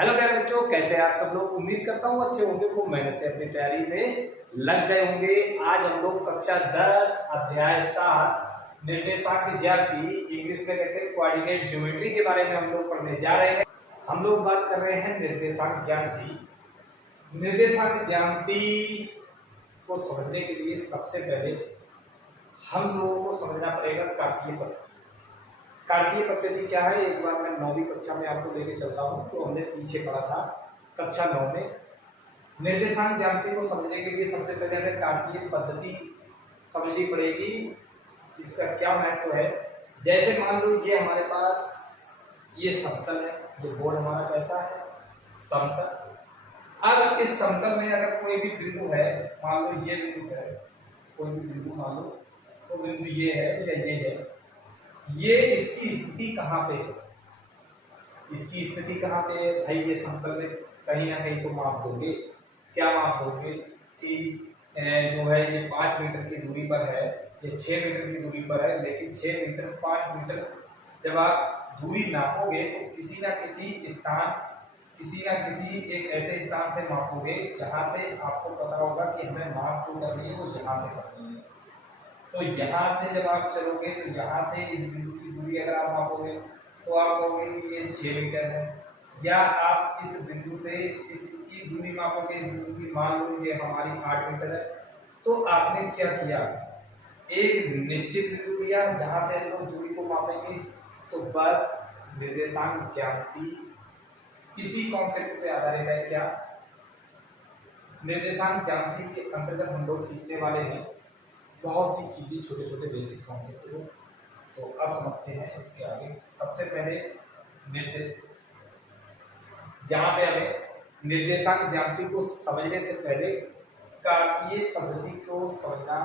Hello प्यारे बच्चों, कैसे हैं आप सब लोग। उम्मीद करता हूँ अच्छे होंगे, खूब मेहनत से अपनी तैयारी में लग गए होंगे। आज हम लोग कक्षा 10 अध्याय 7 निर्देशांक ज्यामिति इंग्लिश में कहते हैं कोऑर्डिनेट ज्योमेट्री के बारे में हम लोग पढ़ने जा रहे हैं। हम लोग बात कर रहे हैं निर्देशांक ज्यामिति। निर्देशांक ज्यामिति को समझने के लिए सबसे पहले हम लोगों को समझना पड़ेगा कार्तीय पद्धति। कार्तीय पद्धति क्या है, एक बार मैं 9वीं कक्षा में आपको लेके चलता हूँ। तो हमने पीछे पढ़ा था कक्षा 9 में। निर्देशांक ज्यामिति को समझने के लिए सबसे पहले हमें कार्तीय पद्धति समझनी पड़ेगी। इसका क्या महत्व है, जैसे मान लो ये हमारे पास ये समतल है, ये बोर्ड हमारा कैसा है, समतल। अब इस समतल में अगर कोई भी बिंदु है, मान लो ये बिंदु है, कोई भी बिंदु मान लो, तो बिंदु ये है या ये है, ये इसकी स्थिति कहाँ पे है, इसकी स्थिति कहाँ पे है भाई। ये समतल में कहीं ना कहीं तो माप दोगे। क्या माप दोगे कि जो है ये 5 मीटर की दूरी पर है, ये 6 मीटर की दूरी पर है। लेकिन 6 मीटर 5 मीटर जब आप दूरी नापोगे तो किसी ना किसी एक ऐसे स्थान से मापोगे जहाँ से आपको पता होगा कि हमें माप जो करनी है वो यहाँ से करनी है। तो यहाँ से जब आप चलोगे तो यहाँ से इस बिंदु की दूरी अगर आप मापोगे तो आप कहोगे कि ये 6 मीटर है। या आप इस बिंदु से इसकी दूरी मापोगे, इस बिंदु की मान लो ये हमारी 8 मीटर है। तो आपने क्या किया, एक निश्चित बिंदु लिया जहाँ से हम लोग दूरी को मापेंगे। तो बस निर्देशांक ज्यामिति इसी कॉन्सेप्ट पे आधारित है। क्या निर्देशांक ज्यामिति के अंतर्गत हम लोग सीखने वाले हैं बहुत सी चीज़ें, छोटे छोटे बेसिक कॉन्सेप्ट को। तो अब समझते हैं इसके आगे। सबसे पहले यहाँ पे हमें निर्देशांक ज्यामिति को समझने से पहले कार्तीय पद्धति को समझना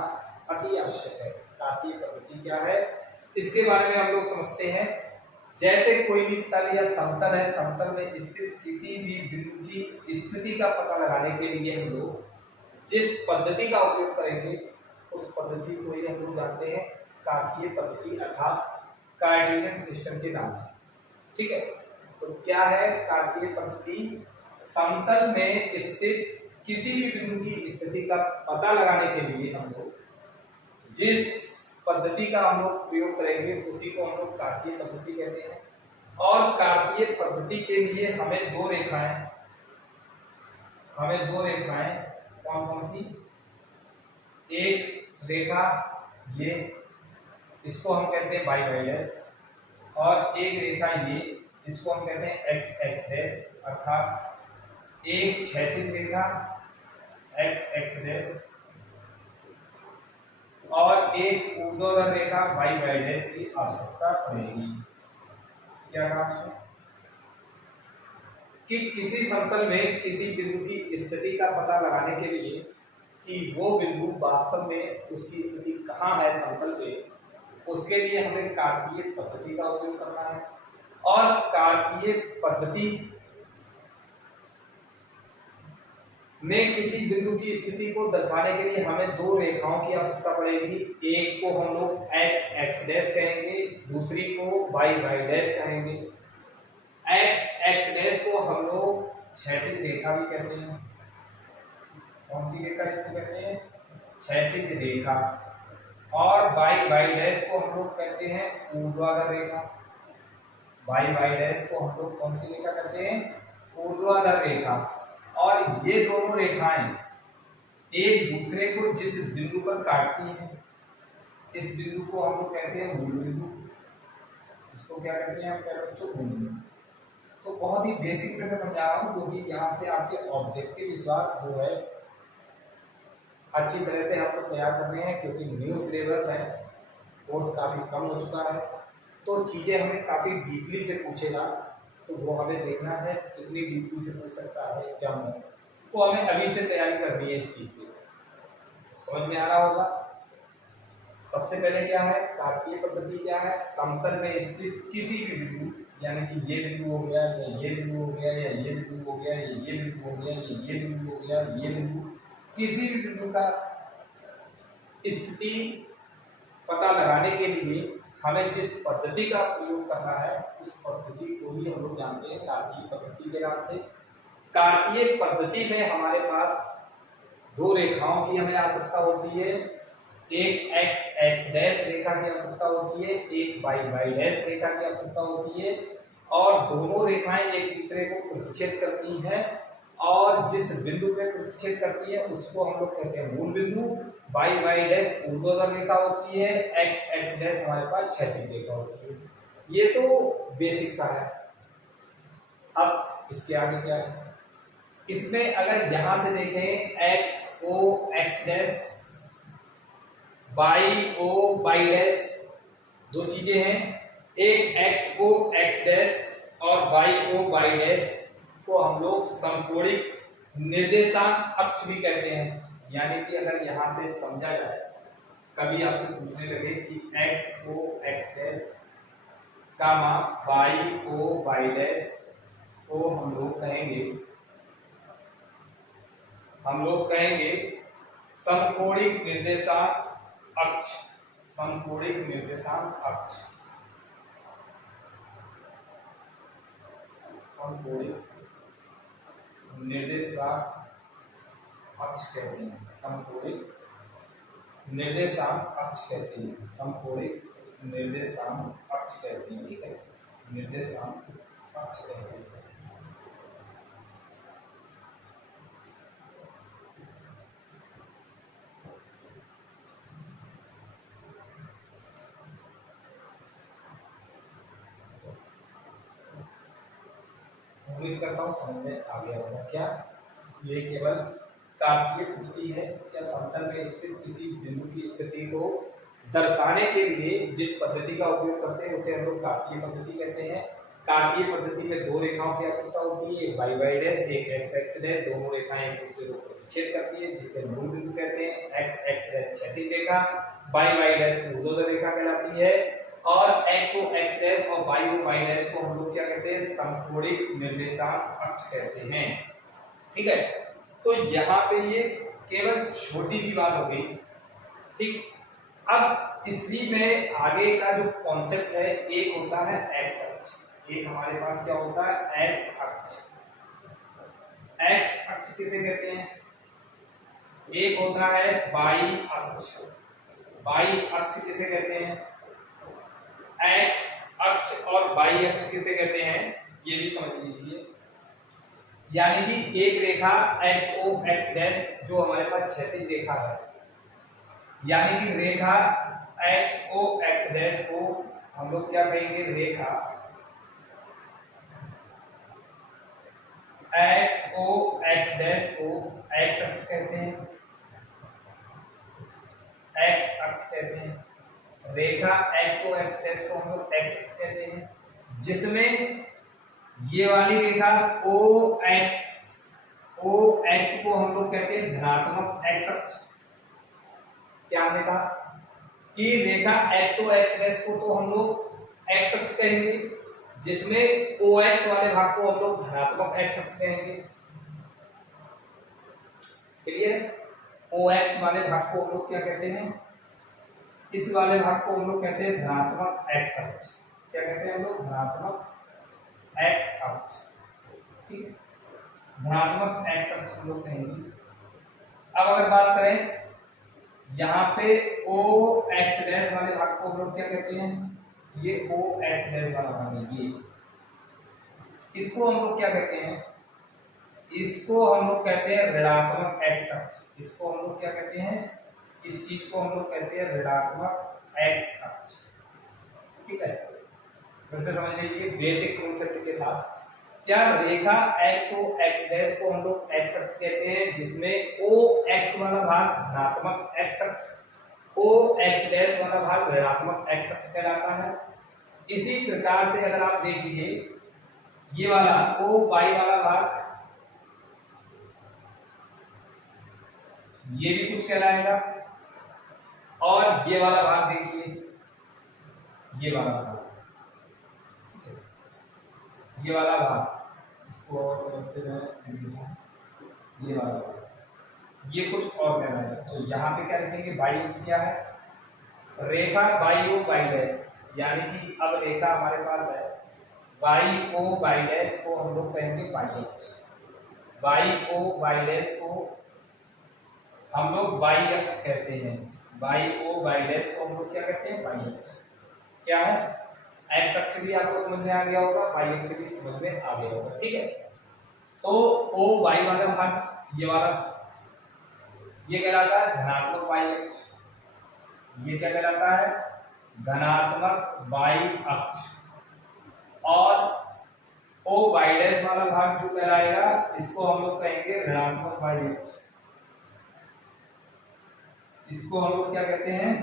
अति आवश्यक है। कार्तीय पद्धति क्या है इसके बारे में हम लोग समझते हैं। जैसे कोई भी तल या समतल है, समतल में स्थित किसी भी बिंदु की स्थिति का पता लगाने के लिए हम लोग जिस पद्धति का उपयोग करेंगे उस पद्धति को ही हम लोग जानते हैं कार्तीय पद्धति अर्थात कोऑर्डिनेट सिस्टम के नाम से। ठीक है, तो क्या है कार्तीय पद्धति, समतल में स्थित किसी भी बिंदु की स्थिति का पता लगाने के लिए हम लोग जिस पद्धति का हम लोग प्रयोग करेंगे उसी को हम लोग कार्तीय पद्धति कहते हैं। और कार्तीय पद्धति के लिए हमें दो रेखाएं कौन कौन सी, एक रेखा ये, इसको हम कहते हैं वाई वाई डैश, और एक रेखा ये, इसको हम कहते हैं एक्स एक्स डैश। अर्थात एक क्षैतिज रेखा एक्स एक्स डैश और एक ऊर्ध्वाधर रेखा वाई वाई डैश की आवश्यकता पड़ेगी। क्या काम है कि किसी समतल में किसी बिंदु की स्थिति का पता लगाने के लिए कि वो बिंदु वास्तव में उसकी स्थिति कहाँ है समतल पे, उसके लिए हमें कार्तीय पद्धति का उपयोग करना है। और कार्तीय पद्धति में किसी बिंदु की स्थिति को दर्शाने के लिए हमें दो रेखाओं की आवश्यकता पड़ेगी। एक को हम लोग एक्स एक्स डैश कहेंगे, दूसरी को वाई वाई डैश कहेंगे। एक्स एक्स डैश को हम लोग क्षैतिज रेखा भी कहते हैं। कौन सी रेखा इसको कहते हैं, क्षैतिज रेखा। और वाई वाई डैश को हम लोग कहते हैं ऊर्ध्वाधर रेखा। वाई वाई डैश को हम लोग कौन सी रेखा कहते हैं, ऊर्ध्वाधर रेखा। और ये दोनों रेखाएं एक दूसरे को जिस बिंदु पर काटती हैं, इस बिंदु को हम लोग कहते हैं मूल बिंदु। इसको क्या कहते हैं, हम कह रहे हैं मूल बिंदु। तो बहुत ही बेसिक से मैं समझा रहा हूँ क्योंकि यहाँ से आपके ऑब्जेक्टिव इस बार जो है अच्छी तरह से हम लोग तैयार कर रहे हैं। क्योंकि न्यू सिलेबस है, कोर्स काफ़ी कम हो चुका है, तो चीज़ें हमें काफ़ी डीपली से पूछेगा। तो वो हमें देखना है कितनी डीपली से पूछ सकता है एग्जाम में, तो हमें अभी से तैयारी करनी है इस चीज़ की। समझ में आ रहा होगा। सबसे पहले क्या है कार्तीय पद्धति, क्या है समतल में स्थित किसी भी बिंदु, यानी कि ये बिंदु हो गया या ये बिंदु हो गया या ये बिंदु हो गया या ये बिंदु हो गया या ये बिंदु हो गया, ये बिंदु, किसी भी बिंदु का स्थिति पता लगाने के लिए हमें जिस पद्धति का प्रयोग करना है उस पद्धति को ही हम लोग जानते हैं कार्तीय पद्धति के ध्यान से। कार्तीय पद्धति में हमारे पास दो रेखाओं की हमें आवश्यकता होती है, एक एक्स एक्स डैश रेखा की आवश्यकता होती है, एक वाई वाई डैश रेखा की आवश्यकता होती है, और दोनों रेखाएं एक दूसरे को प्रतिच्छेद करती हैं, और जिस बिंदु पे प्रतिच्छेद करती है उसको हम लोग कहते हैं मूल बिंदु। वाई वाई डैश ऊर्ध्वाधर रेखा होती है, एक्स एक्स डैश हमारे पास क्षैतिज रेखा होती है। ये तो बेसिक सा है। अब इसके आगे क्या है, इसमें अगर यहां से देखें x o x dash, y ओ वाई डैश, दो चीजें हैं, एक एक्स ओ एक्स डैश और वाई ओ वाई डैश को हम लोग समकोणिक निर्देशांक अक्ष भी कहते हैं। यानी कि अगर यहाँ पे समझा जाए, कभी आपसे पूछने लगे कि एक्स ओ एक्स डैश का माप वाई ओ वाई डैश को हम लोग कहेंगे समकोणिक निर्देशांक अक्ष, समकोणिक निर्देशांक अक्ष, समकोणिक निर्देशांक अक्ष कहते हैं, समकोणिक निर्देशांक अक्ष कहते हैं, समकोणिक निर्देशांक अक्ष कहते हैं। ठीक है, निर्देशांक अक्ष कहते हैं। उम्मीद करता हूँ समझ में आ गया होगा। क्या ये केवल कार्तीय पद्धति है? क्या समतल में स्थित किसी बिंदु की स्थिति को दर्शाने के लिए जिस पद्धति का उपयोग करते हैं उसे हम लोग कार्तीय पद्धति कहते हैं। कार्तीय पद्धति में दो रेखाओं की आवश्यकता होती है, एक वाई वाई डैश, एक एक्स एक्स डैश। दोनों रेखाएं एक दूसरे को प्रतिच्छेद करती है जिसे मूल बिंदु कहते हैं। एक्स एक्स डैश क्षैतिज रेखा, वाई वाई डैश ऊर्ध्वाधर रेखा कहलाती है, और एक्स ओ एक्स डैश और वाई ओ वाई डैश को हम लोग क्या कहते हैं, समकोणिक निर्देशांक अक्ष कहते हैं। ठीक है, तो यहाँ पे ये केवल छोटी सी बात हो गई। ठीक, अब इसी में आगे का जो कॉन्सेप्ट है, एक होता है एक्स अक्ष, एक हमारे पास क्या होता है एक्स अक्ष। एक्स अक्ष किसे कहते हैं? एक होता है वाई अक्ष, वाई अक्ष किसे कहते हैं? एक्स अक्ष और वाई अक्ष किसे कहते हैं, ये भी समझ लीजिए। यानी कि एक रेखा एक्स ओ एक्स डैश जो हमारे पास क्षैतिज रेखा है, यानी कि रेखा एक्स ओ एक्स डैश को हम लोग क्या कहेंगे, रेखा एक्स ओ एक्स डैश को एक्स अक्ष कहते हैं, एक्स अक्ष कहते हैं। रेखा एक्स ओ एक्स डैश को हम लोग एक्स अक्ष कहते हैं, जिसमें ये वाली रेखा ओ एक्स को हम लोग कहते हैं धनात्मक एक्स अक्ष। क्या हमने कहा कि रेखा एक्स ओ एक्स डैश को तो हम लोग एक्स अक्ष कहेंगे, जिसमें ओ एक्स वाले भाग को हम लोग धनात्मक एक्स अक्ष कहेंगे। क्लियर? ओ एक्स वाले भाग को हम लोग क्या कहते हैं, इस वाले भाग को हम लोग कहते हैं धनात्मक एक्स अक्ष। क्या कहते हैं हम लोग? धनात्मक एक्स अक्ष। ठीक है, धनात्मक एक्स अक्ष हम लोग कहेंगे। अब अगर बात करें यहाँ पे ओ एक्स डैश वाले भाग को हम लोग क्या कहते हैं, ये ओ एक्स डैश वाला भाग है, ये इसको हम लोग क्या कहते हैं, इसको हम लोग कहते हैं ऋणात्मक एक्स अक्ष। इसको हम लोग क्या कहते हैं, इस चीज को हम लोग कहते हैं ऋणात्मक एक्स अक्ष। ठीक है, फिर से समझ लीजिए बेसिक कॉन्सेप्ट के साथ। क्या रेखा एक्स ओ एक्स डैश को हम लोग एक्स अक्ष कहते हैं, जिसमें ओ एक्स वाला भाग धनात्मक एक्स अक्ष, ओ एक्स डैश वाला भाग ऋणात्मक एक्स अक्ष कहलाता है। इसी प्रकार से अगर आप देखिए ये वाला ओ वाई वाला भाग, ये भी कुछ कहलाएगा, और ये वाला भाग देखिए, ये वाला भाग, ये वाला भाग, इसको से ये वाला भाग, ये कुछ और कहलाएगा। तो यहाँ पे क्या लिखेंगे, वाई अक्ष क्या है, रेखा वाई ओ वाई डैश। यानी कि अब रेखा हमारे पास है वाई डैश को हम लोग कहेंगे वाई अक्ष, वाई डैश को हम लोग वाई अक्ष कहते हैं, वाई डैश को हम लोग क्या कहते हैं, वाई अक्ष। क्या है, एक्स अक्ष भी आपको समझ में आ गया होगा, वाई अक्ष भी समझ में आ गया होगा, ठीक है। तो ओ वाई वाला भाग ये वाला, ये कहलाता है धनात्मक वाई अक्ष, ये क्या कहलाता है, धनात्मक वाई अक्ष। और ओ वाई डैश वाला भाग जो कहलाएगा इसको हम लोग कहेंगे ऋणात्मक वाई अक्ष, इसको हम लोग क्या कहते हैं,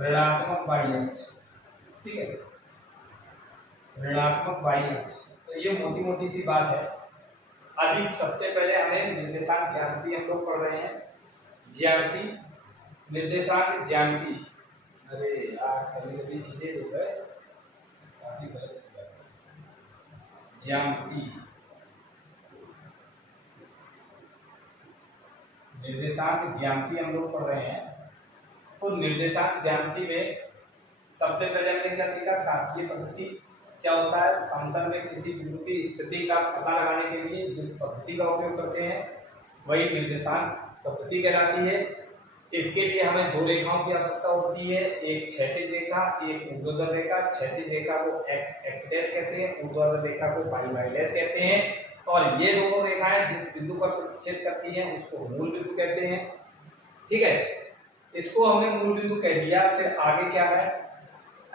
ऋणात्मक वाई अक्ष, ठीक है, ऋणात्मक वाई अक्ष। तो ये मोटी मोटी सी बात है। अभी सबसे पहले हमें निर्देशांक ज्यामिति हम लोग पढ़ रहे हैं, ज्यामिति, निर्देशांक ज्यामिति। अरे यार कभी कभी चीजें जो है काफी गलत हो जाती है। ज्यामिति, निर्देशांक ज्यामिति हम लोग पढ़ रहे हैं। तो निर्देशांक ज्यामिति में सबसे पहले हमने क्या सीखा, घातीय पद्धति क्या होता है, समतल में किसी बिंदु की स्थिति का पता लगाने के लिए जिस पद्धति का उपयोग करते हैं वही निर्देशांक पद्धति कहलाती है। इसके लिए हमें दो रेखाओं की आवश्यकता होती है, एक क्षैतिज रेखा, एक ऊर्ध्वाधर रेखा। क्षैतिज रेखा को एक्स डैश कहते हैं, ऊर्ध्वाधर रेखा को वाई डैश कहते हैं। और ये दोनों रेखाएं जिस बिंदु पर प्रतिच्छेद करती हैं उसको मूल बिंदु कहते हैं, ठीक है। इसको हमने मूल बिंदु कह दिया, फिर आगे क्या है,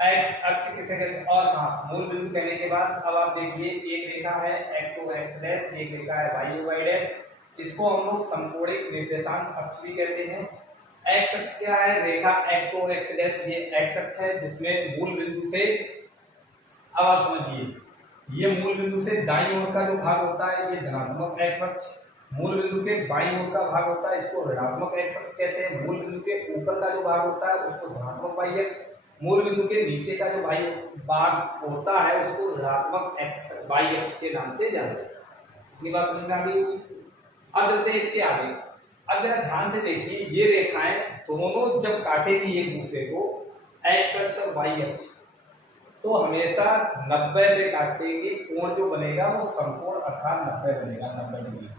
एक्स अक्ष किसे कहते हैं। और हाँ, मूल बिंदु कहने के बाद अब आप देखिए, एक रेखा है एक्स ओ एक्स डैश, एक रेखा है वाई ओ वाई डैश। इसको हम लोग समकोणिक निर्देशांक अक्ष भी कहते हैं। एक्स अक्ष क्या है, रेखा एक्स ओ एक्स डैश, ये एक्स अक्ष है जिसमें मूल बिंदु से, अब आप समझिए, ये मूल बिंदु से दाईं ओर का जो भाग होता है ये धनात्मक एक्स अक्ष, मूल बिंदु के बाईं ओर का भाग होता है इसको ऋणात्मक एक्स अक्ष कहते हैं। मूल बिंदु के ऊपर का जो भाग होता है उसको धनात्मक वाई अक्ष, मूल बिंदु के नीचे का जो भाग होता है उसको ऋणात्मक एक्स वाई अक्ष के नाम से जानते हैं। इतनी बात समझ में आ गई। अब चलते हैं इसके आगे। अब जरा ध्यान से देखिए, ये रेखाएं दोनों जब काटेगी एक दूसरे को, एक्स अक्ष और वाई अक्ष, तो हमेशा 90 पे काटेगी। कोण जो बनेगा वो समकोण अर्थात 90 बनेगा, 90 डिग्री।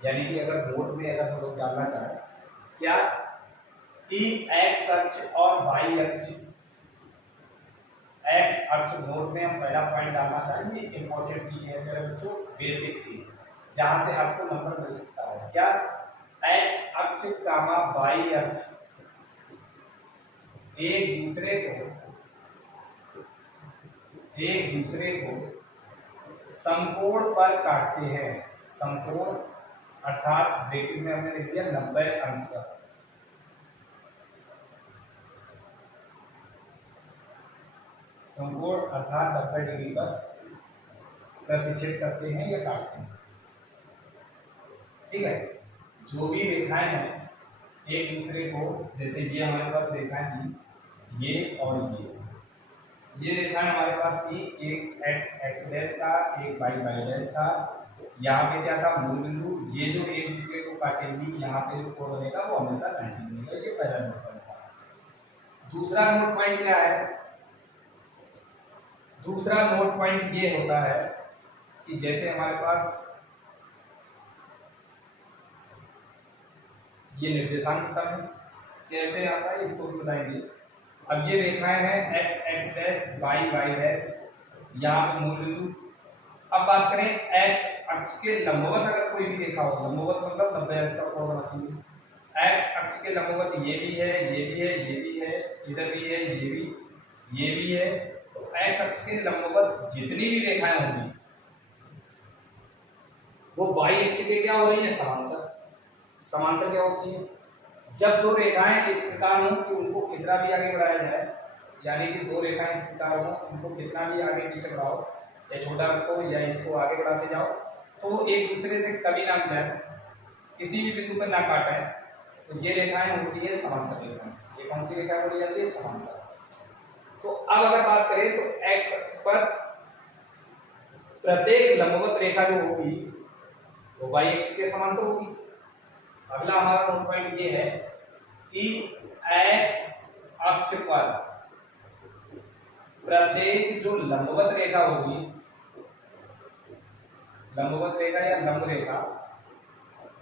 यानी कि अगर नोट में अगर हम लोग जानना चाहें क्या कि एक्स अक्ष और वाई अक्ष, एक्स अक्ष नोट में हम पहला पॉइंट डालना चाहेंगे, इंपॉर्टेंट चीज है मेरे बच्चों, बेसिक सी, जहां से आपको नंबर मिल सकता है। क्या, एक्स अक्ष कामा वाई अक्ष एक दूसरे को समकोण पर काटते हैं। समकोण अर्थात ब्रैकेट में हमने लिख दिया 90 अंश पर। समकोण अर्थात 90 डिग्री पर प्रतिच्छेद करते हैं या काटते हैं, ठीक है। जो भी रेखाएं हैं एक दूसरे को, जैसे ये हमारे पास रेखाएं थी, ये और ये रेखाएं हमारे पास थी, एक एक्स एक्स डैश था, एक वाई वाई डैश था। यहाँ पे क्या था, मूल बिंदु। ये जो एक दूसरे को काटेंगी, यहाँ पे जो कोण बनेगा वो हमेशा 90 बनेगा। ये पहला नोट पॉइंट था। दूसरा नोट पॉइंट क्या है, दूसरा नोट पॉइंट ये होता है कि जैसे हमारे पास ये निर्देशांक तल कैसे आता है इसको भी बताएंगे। अब ये रेखाएं हैं X x dash Y Y dash, यहाँ पे मूल बिंदु। अब बात करें एक्स अक्ष के लंबवत, अगर कोई भी रेखा हो, लंबवत मतलब 90 अंश का कोण बनाती है। एक्स अक्ष के लंबवत ये भी है, ये भी है, ये भी है, इधर भी है, ये भी है। तो एक्स अक्ष के लंबवत जितनी भी रेखाएं होंगी वो वाई अक्ष के क्या हो रही है, समांतर। समांतर क्या होती है, जब दो रेखाएं इस प्रकार हों कि उनको कितना भी आगे बढ़ाया जाए, यानी कि दो रेखाएं इस प्रकार हों, उनको कितना भी आगे पीछे बढ़ाओ या छोटा रखो या इसको आगे बढ़ाते जाओ, तो एक दूसरे से कभी ना मिलाएं, किसी भी बिंदु पर ना काटें, तो ये रेखाएं होती है समांतर रेखाएं। ये कौन सी रेखा बोली जाती है, समांतर। तो अब अगर बात करें तो एक्स अक्ष पर प्रत्येक लंबवत रेखा जो होगी वो वाई अक्ष के समांतर होगी। अगला हमारा नोट पॉइंट ये है कि एक्स अक्ष पर प्रत्येक जो लंबवत रेखा होगी लंबवत रेखा या लंब रेखा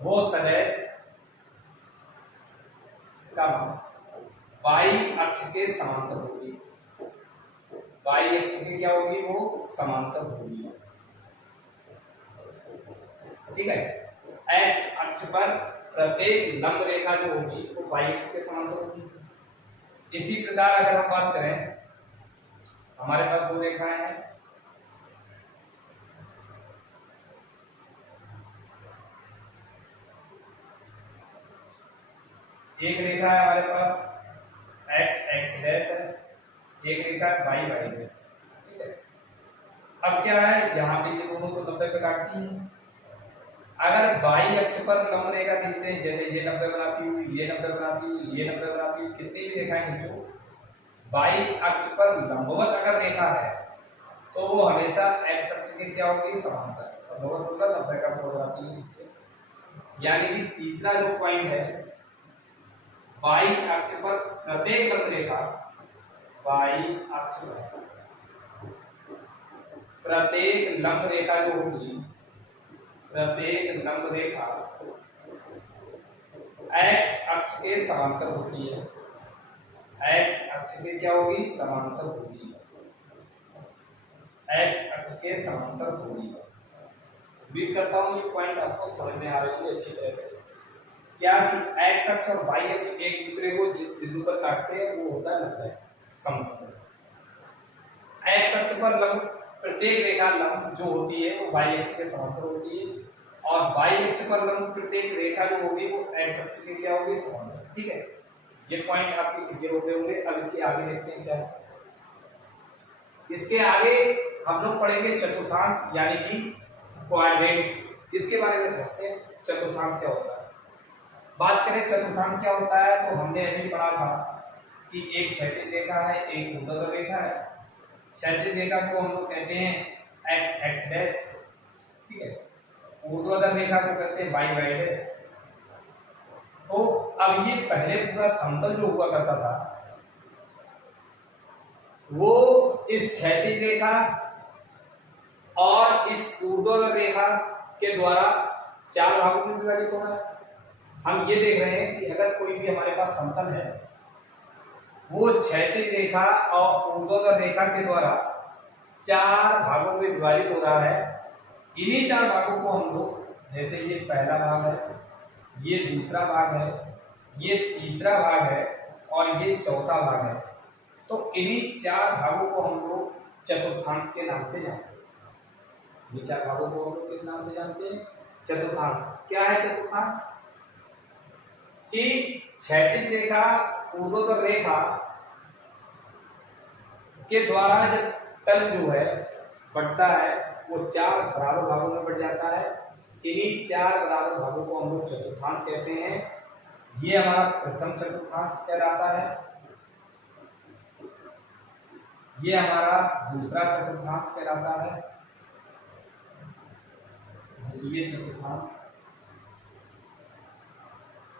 वो सदैव बाई अक्ष के समांतर होगी। बाई अक्ष के क्या होगी? वो समांतर होगी। ठीक है। एक्स अक्ष पर प्रत्येक लंब रेखा जो होगी वो बाई अक्ष के समांतर होगी। इसी प्रकार अगर हम बात करें, हमारे पास दो रेखाएं हैं, एक रेखा है हमारे पास एक्स एक्स डैश है, एक रेखा वाई वाई डैश। ठीक है। अब क्या है, यहाँ पे ये दोनों को 90 पे काटती है। अगर बाई अक्ष पर लंब रेखा खींचते हैं, जैसे ये 90 बनाती हुई, ये 90 बनाती हुई, ये 90 बनाती हुई, कितनी भी रेखाएं खींचो, बाई अक्ष पर लंबवत अगर रेखा है तो वो हमेशा एक्स अक्ष के क्या होगी? समांतर। लंबवत होगा 90 का कोण बनाती है नीचे। यानी कि तीसरा जो पॉइंट है, बाई अक्ष पर प्रत्येक लंब रेखा, बाई अक्ष पर प्रत्येक लंब रेखा जो होगी, प्रत्येक लंब रेखा एक्स अक्ष के समांतर होती है। एक्स अक्ष के क्या होगी? समांतर होगी। एक्स अक्ष के समांतर होगी। उम्मीद करता हूं ये पॉइंट आपको समझ में आ रही है अच्छी तरह से। क्या एक्स अक्ष और वाई अक्ष एक दूसरे को जिस बिंदु पर काटते हैं वो होता है लंब समतल। एक्स अक्ष पर लंब प्रत्येक रेखा लंब जो होती है वो वाई अक्ष के समांतर होती है, और वाई अक्ष पर लंब प्रत्येक रेखा जो होगी वो एक्स अक्ष के क्या होगी? समांतर। ठीक है। ये पॉइंट आपके क्लियर हो गए होंगे। अब इसके आगे देखते हैं क्या है। इसके आगे हम लोग पढ़ेंगे चतुर्थांश यानी कि क्वाड्रेंट्स। इसके बारे में समझते हैं चतुर्थांश क्या होता है। बात करें चतुर्थांश क्या होता है, तो हमने अभी पढ़ा था कि एक क्षैतिज रेखा है, एक ऊर्ध्वाधर रेखा है। क्षैतिज रेखा को हम लोग कहते हैं एक्स एक्स डैश। ठीक है। ऊर्ध्वाधर रेखा को कहते हैं वाई वाई डैश। तो अब ये पहले पूरा समतल जो हुआ करता था वो इस क्षैतिज रेखा और इस ऊर्ध्वाधर रेखा के द्वारा चार भागों में विभाजित हो रहा है। हम ये देख रहे हैं कि अगर कोई भी हमारे पास समतल है वो क्षैतिज रेखा और ऊर्ध्वाधर रेखा के द्वारा चार भागों में विभाजित हो रहा है। इन्हीं चार भागों को हम लोग, जैसे ये पहला भाग है, ये दूसरा भाग है, ये तीसरा भाग है और ये चौथा भाग है, तो इन्हीं चार भागों को हम लोग चतुर्थांश के नाम से जानते हैं। ये चार भागों को हम लोग किस नाम से जानते हैं? चतुर्थांश। क्या है चतुर्थांश? कि क्षैतिज रेखा ऊर्ध्वाधर रेखा के द्वारा जब तल जो है बढ़ता है वो चार बराबर भागों में बढ़ जाता है। इन्हीं चार बराबर भागों को हम लोग चतुर्थांश कहते हैं। ये हमारा प्रथम चतुर्थांश कहलाता है, ये हमारा दूसरा चतुर्थांश कहलाता है, ये चतुर्थांश,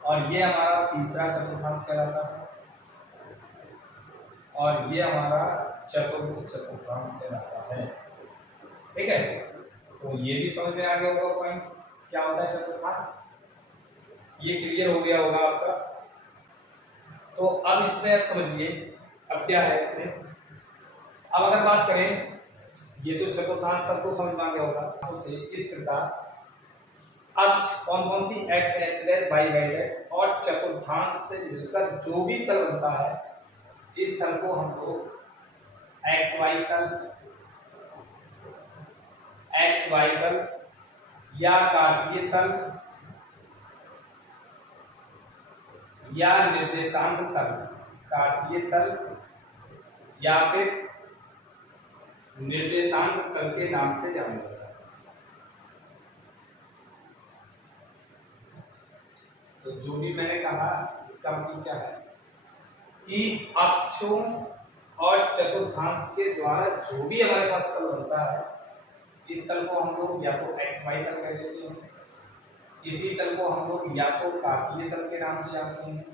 और ये हमारा तीसरा चतुर्थांश कहलाता है, और ये हमारा चतुर्थ चतुर्थांश कहलाता है। ठीक है। तो ये भी समझ में आ गया होगा पॉइंट क्या होता है चतुर्थांश। ये क्लियर हो गया होगा आपका। तो अब इसमें आप समझिए अब क्या है इसमें। अब अगर बात करें, ये तो चतुर्थांश सबको समझ में आ गया होगा। उसे इस प्रकार अक्ष कौन कौन सी? X x dash Y Y dash, और चतुर्थांश से मिलकर जो भी तल बनता है इस तल को हम लोग एक्स वाई तल, एक्स वाई तल या कार्तीय तल या निर्देशांक तल, कार्तीय तल या फिर निर्देशांक तल के नाम से जाना जाता है। तो जो भी मैंने कहा इसका मतलब क्या है कि अक्षों और चतुर्थांश के द्वारा जो भी हमारे पास तल बनता है इस तल को हम लोग या तो एक्स वाई तल कह देते हैं, इसी तल को हम लोग या तो कार्तीय तल के नाम से जानते हैं,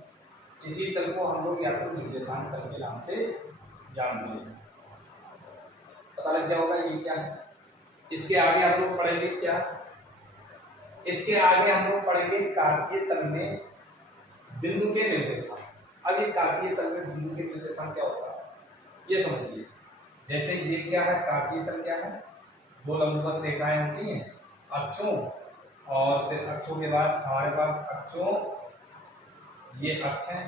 इसी तल को हम लोग या तो निर्देशांक तल के नाम से जानते हैं। पता लग गया होगा ये क्या है। इसके आगे हम लोग पढ़ेंगे क्या, इसके आगे हम लोग पढ़ेंगे कार्तीय तल में बिंदु के निर्देशांक। अब ये कार्तीय तल में बिंदु के निर्देशांक क्या होता है ये समझिए। जैसे ये क्या है, कार्तीय तल क्या है, दो लंबवत रेखाएं होती हैं अक्षों, और फिर अक्षों के बाद हमारे पास अक्षों, ये अक्ष है,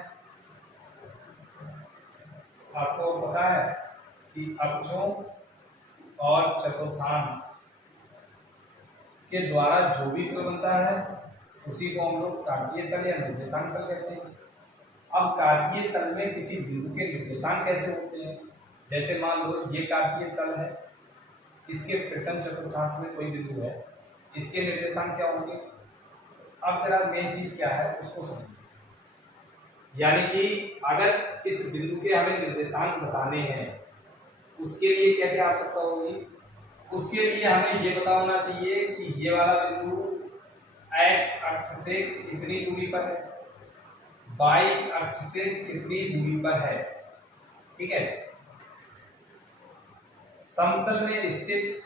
आपको पता है कि अक्षों और चतुर्थांश के द्वारा जो भी तल बनता है उसी को हम लोग कार्तीय तल या निर्देशांक तल कहते हैं। अब कार्तीय तल में किसी बिंदु के निर्देशांक कैसे होते हैं, जैसे मान लो ये कार्तीय तल है, इसके प्रथम चतुर्थांश में कोई बिंदु है, इसके निर्देशांक क्या होंगे। अब जरा मेन चीज क्या है उसको समझिए, यानी कि अगर इस बिंदु के हमें निर्देशांक बताने हैं उसके लिए क्या क्या आवश्यकता होगी। उसके लिए हमें ये पता होना चाहिए कि ये वाला बिंदु x अक्ष से कितनी दूरी पर है, y अक्ष से कितनी दूरी पर है, ठीक है। समतल में स्थित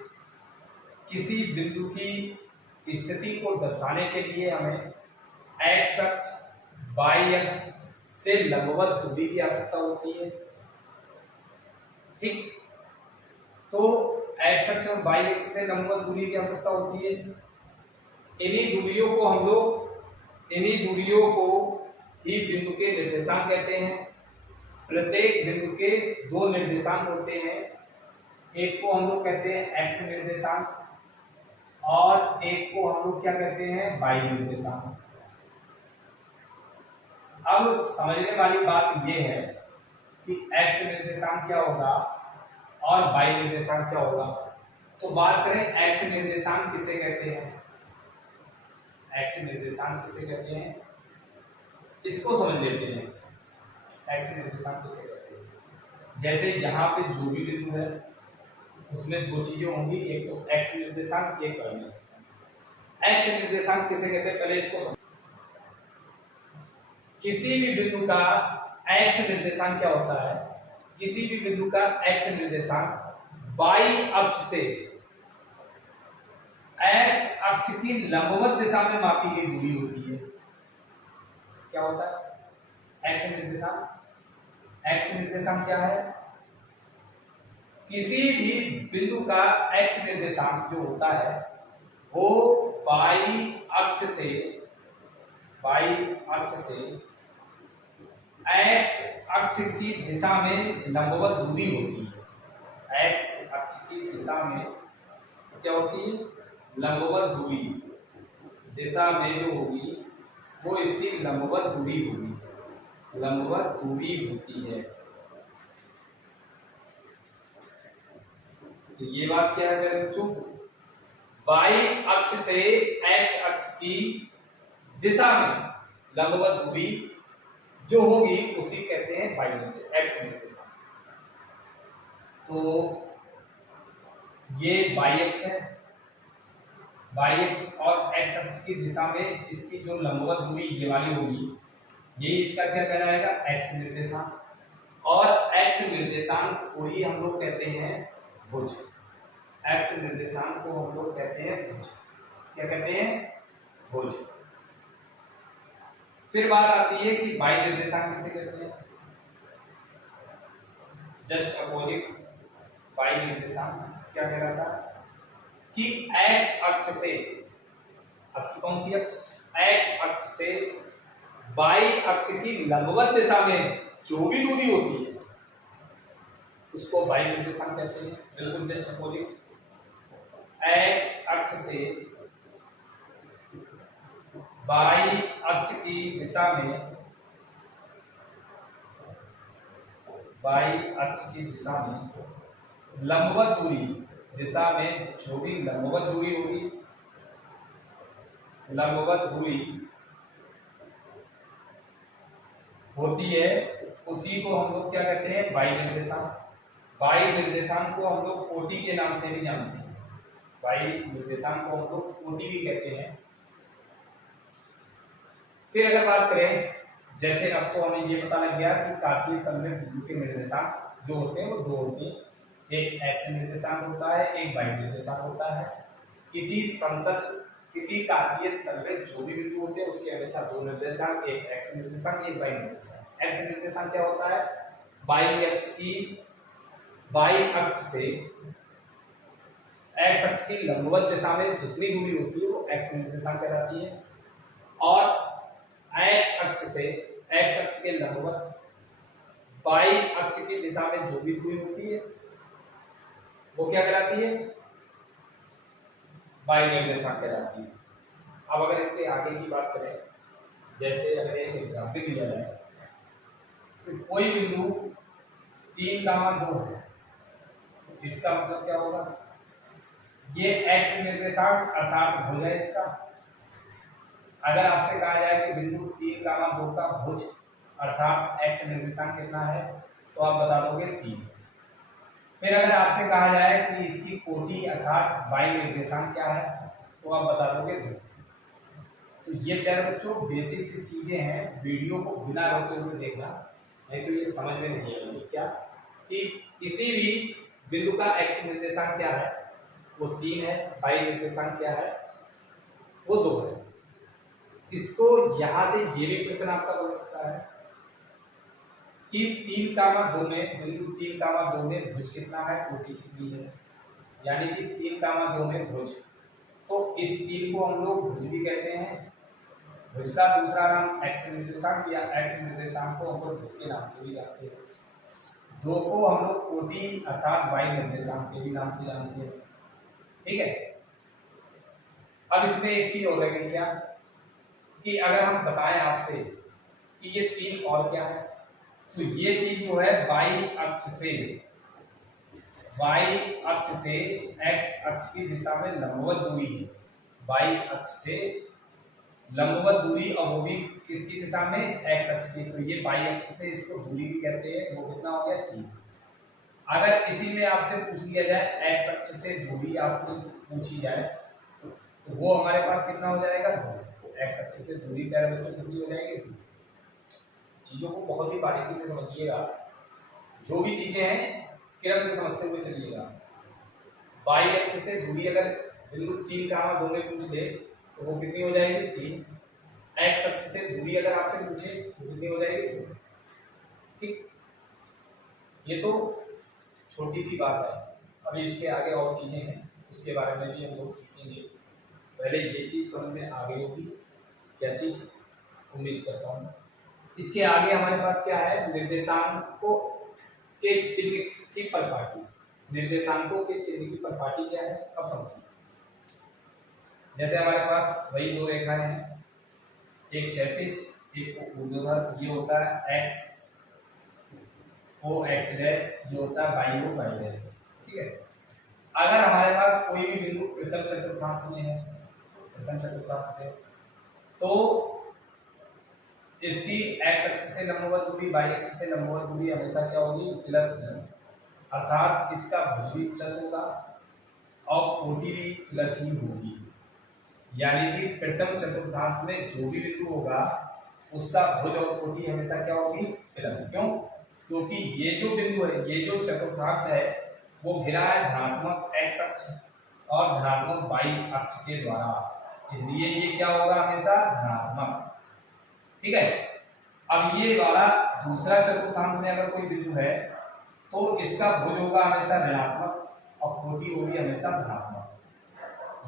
किसी बिंदु की स्थिति को दर्शाने के लिए हमें x अक्ष y अक्ष से लंबवत दूरी की आवश्यकता होती है, ठीक। तो x अक्ष और y अक्ष से लंबवत दूरी की आवश्यकता होती है। इन्हीं दूरियों को ही बिंदु के निर्देशांक कहते हैं। प्रत्येक बिंदु के दो निर्देशांक होते हैं, एक को हम लोग कहते हैं x निर्देशांक और एक को हम लोग क्या कहते हैं y निर्देशांक। अब समझने वाली बात यह है कि x निर्देशांक क्या होगा और y निर्देशांक क्या होगा। तो बात करें x निर्देशांक किसे कहते हैं, x निर्देशांक किसे कहते हैं इसको समझ लेते हैं। x निर्देशांक किसे कहते हैं, जैसे यहाँ पे जो भी बिंदु है उसमें दो चीजें होंगी, एक तो x निर्देशांक, एक y निर्देशांक। x निर्देशांक किसे कहते हैं पहले इसको समझ। किसी भी बिंदु का x निर्देशांक क्या होता है, किसी भी बिंदु का x निर्देशांक y अक्ष से x अक्ष की लंबवत दिशा में मापी गई दूरी होती है। क्या होता है x निर्देशांक, x निर्देशांक क्या है, किसी भी बिंदु का x निर्देशांक जो होता है वो y अक्ष से x अक्ष की दिशा में लंबवत दूरी होती है। x अक्ष की दिशा में क्या होती है, लंबवत दूरी, दिशा में जो होगी वो इसकी लंबवत दूरी होगी, लंबवत दूरी होती है। तो ये बात क्या है मेरे बच्चों, y अक्ष से x अक्ष की दिशा में लंबवत दूरी जो होगी उसी कहते हैं x निर्देशांक। तो ये y अक्ष है, y अक्ष और x अक्ष की दिशा में इसकी जो लंबवत दूरी ये वाली होगी, ये इसका क्या कहलाएगा x निर्देशांक। और x निर्देशांक को ही हम लोग कहते हैं भुज। x निर्देशांक को हम लोग कहते हैं भुज। क्या कहते हैं, भुज। फिर बात आती है कि y निर्देशांक किसे कहते हैं, जस्ट अपोजिट। y निर्देशांक क्या कहलाता है कि x अक्ष से, आपकी कौन सी अक्ष, x अक्ष से y अक्ष की लंबवत दिशा में जो भी दूरी होती है उसको y निर्देशांक कहते हैं। बिल्कुल जस्ट अपोजिट, x अक्ष से y अक्ष की दिशा में, y अक्ष की दिशा में लंबवत दूरी, दिशा में जो भी लंबवत दूरी होगी, लंबवत दूरी होती है उसी को हम लोग क्या कहते हैं y निर्देशांक। y निर्देशांक को हम लोग कोटि के नाम से भी जानते हैं, y निर्देशांक को हम लोग कोटि भी कहते हैं। फिर अगर बात करें, जैसे अब तो हमें ये पता लग गया कि कार्तीय तल में बिंदु के निर्देशांक जो होते हैं वो दो होते हैं, एक एक्स निर्देशांक होता है, एक वाई निर्देशांक होता है। किसी समतल किसी कार्तीय तल में जो भी बिंदु होते हैं उसके हमेशा दो निर्देशांक, एक एक्स निर्देशांक एक वाई निर्देशांक। एक्स निर्देशांक क्या होता है, वाई अक्ष से एक्स अक्ष की लंबवत दिशा में जितनी दूरी होती है वो एक्स निर्देशांक कहलाती है, और एक्स अक्ष के लंबवत वाई अक्ष की दिशा में जो भी दूरी होती है वो क्या कहलाती है, वाई निर्देशांक कहलाती है। अब अगर इसके आगे की बात करें, जैसे अगर एक एग्जाम्पल दिया जाए तो कोई बिंदु 3,2 है, इसका मतलब क्या होगा, ये एक्स निर्देशांक अर्थात भुज है इसका। अगर आपसे कहा जाए कि बिंदु 3,2 का भुज अर्थात एक्स निर्देशांक कितना है तो आप बता दोगे 3। फिर अगर आपसे कहा जाए कि इसकी कोटि अर्थात वाई निर्देशांक क्या है तो आप बता दोगे 2। तो ये प्यारे बच्चों बेसिक सी चीजें हैं, वीडियो को बिना रोके हुए देखना, नहीं तो ये समझ में नहीं आएगी। क्या कि किसी भी बिंदु का एक्स निर्देशांक क्या है वो 3 है, वाई निर्देशांक क्या है वो 2 है। इसको यहाँ से ये भी प्रश्न आपका बन सकता है कि 3,2 में बिंदु 3,2 में भुज कितना है, कोटि कितनी है, यानी कि 3,2 में भुज, तो इस 3 को हम लोग भुज भी कहते हैं। भुज का दूसरा नाम एक्स निर्देशांक या एक्स निर्देशांक को हम लोग भुज के नाम से भी जानते हैं। 2 को हम लोग कोटि अर्थात वाई निर्देशांक के भी नाम से जानते हैं। ठीक है, अब इसमें एक चीज और रहेगी क्या कि अगर हम बताएं आपसे कि ये 3 और क्या है, तो ये चीज जो है वाई अक्ष से एक्स अक्ष की दिशा में लंबवत दूरी है। वाई अक्ष से लंबवत दूरी, और वो भी किसकी दिशा में, एक्स अक्ष की। तो ये वाई अक्ष से इसको दूरी भी कहते हैं, वो कितना हो गया 3। अगर इसी में आपसे पूछ लिया जाए एक्स अक्ष से दूरी आपसे पूछी जाए तो वो हमारे पास कितना हो जाएगा 2। एक्स अक्ष से दूरी प्यारे बच्चों कितनी हो जाएगी 2। चीजों को बहुत ही बारीकी से समझिएगा, जो भी चीजें हैं क्रम से समझते हुए चलिएगा। वाई अक्ष से दूरी अगर बिंदु 3,2 में पूछ ले तो वो कितनी हो जाएगी 3। एक्स अक्ष से दूरी अगर आपसे पूछे तो कितनी हो जाएगी 2। ठीक, ये तो छोटी सी बात है। अभी इसके आगे और चीजें हैं, उसके बारे में भी हम लोग सीखेंगे। पहले ये चीज समझ में आ गई होगी, क्या चीज, उम्मीद करता हूँ। इसके आगे हमारे पास क्या है, निर्देशांकों के चिन्ह की परिपाटी। निर्देशांकों के चिन्ह की परिपाटी क्या है, अब समझिए। जैसे हमारे पास वही 2 रेखाएं हैं, एक क्षैतिज एक ऊर्ध्वाधर, ये होता है एक्स ओ एक्स डैश, ये होता है वाई ओ वाई डैश। ठीक है, अगर हमारे पास कोई भी बिंदु प्रथम चतुर्थांश में है, तो इसकी एक्स अक्ष से लंबवत दूरी वाई अक्ष से लंबवत दूरी हमेशा क्या होगी, प्लस प्लस, अर्थात इसका भुज भी प्लस होगा और कोटि भी प्लस ही होगी। यानी कि प्रथम चतुर्थांश में जो भी बिंदु होगा उसका भुज और कोटि हमेशा क्या होगी, प्लस। क्यों, क्योंकि ये जो बिंदु है, ये जो चतुर्थांश है वो घिरा है धनात्मक एक्स अक्ष और धनात्मक वाई अक्ष के द्वारा, इसलिए ये क्या होगा, हमेशा धनात्मक। ठीक है, अब ये वाला दूसरा चतुर्थांश में अगर कोई बिंदु है तो इसका भुज होगा हमेशा ऋणात्मक और कोटि होगी हमेशा धनात्मक।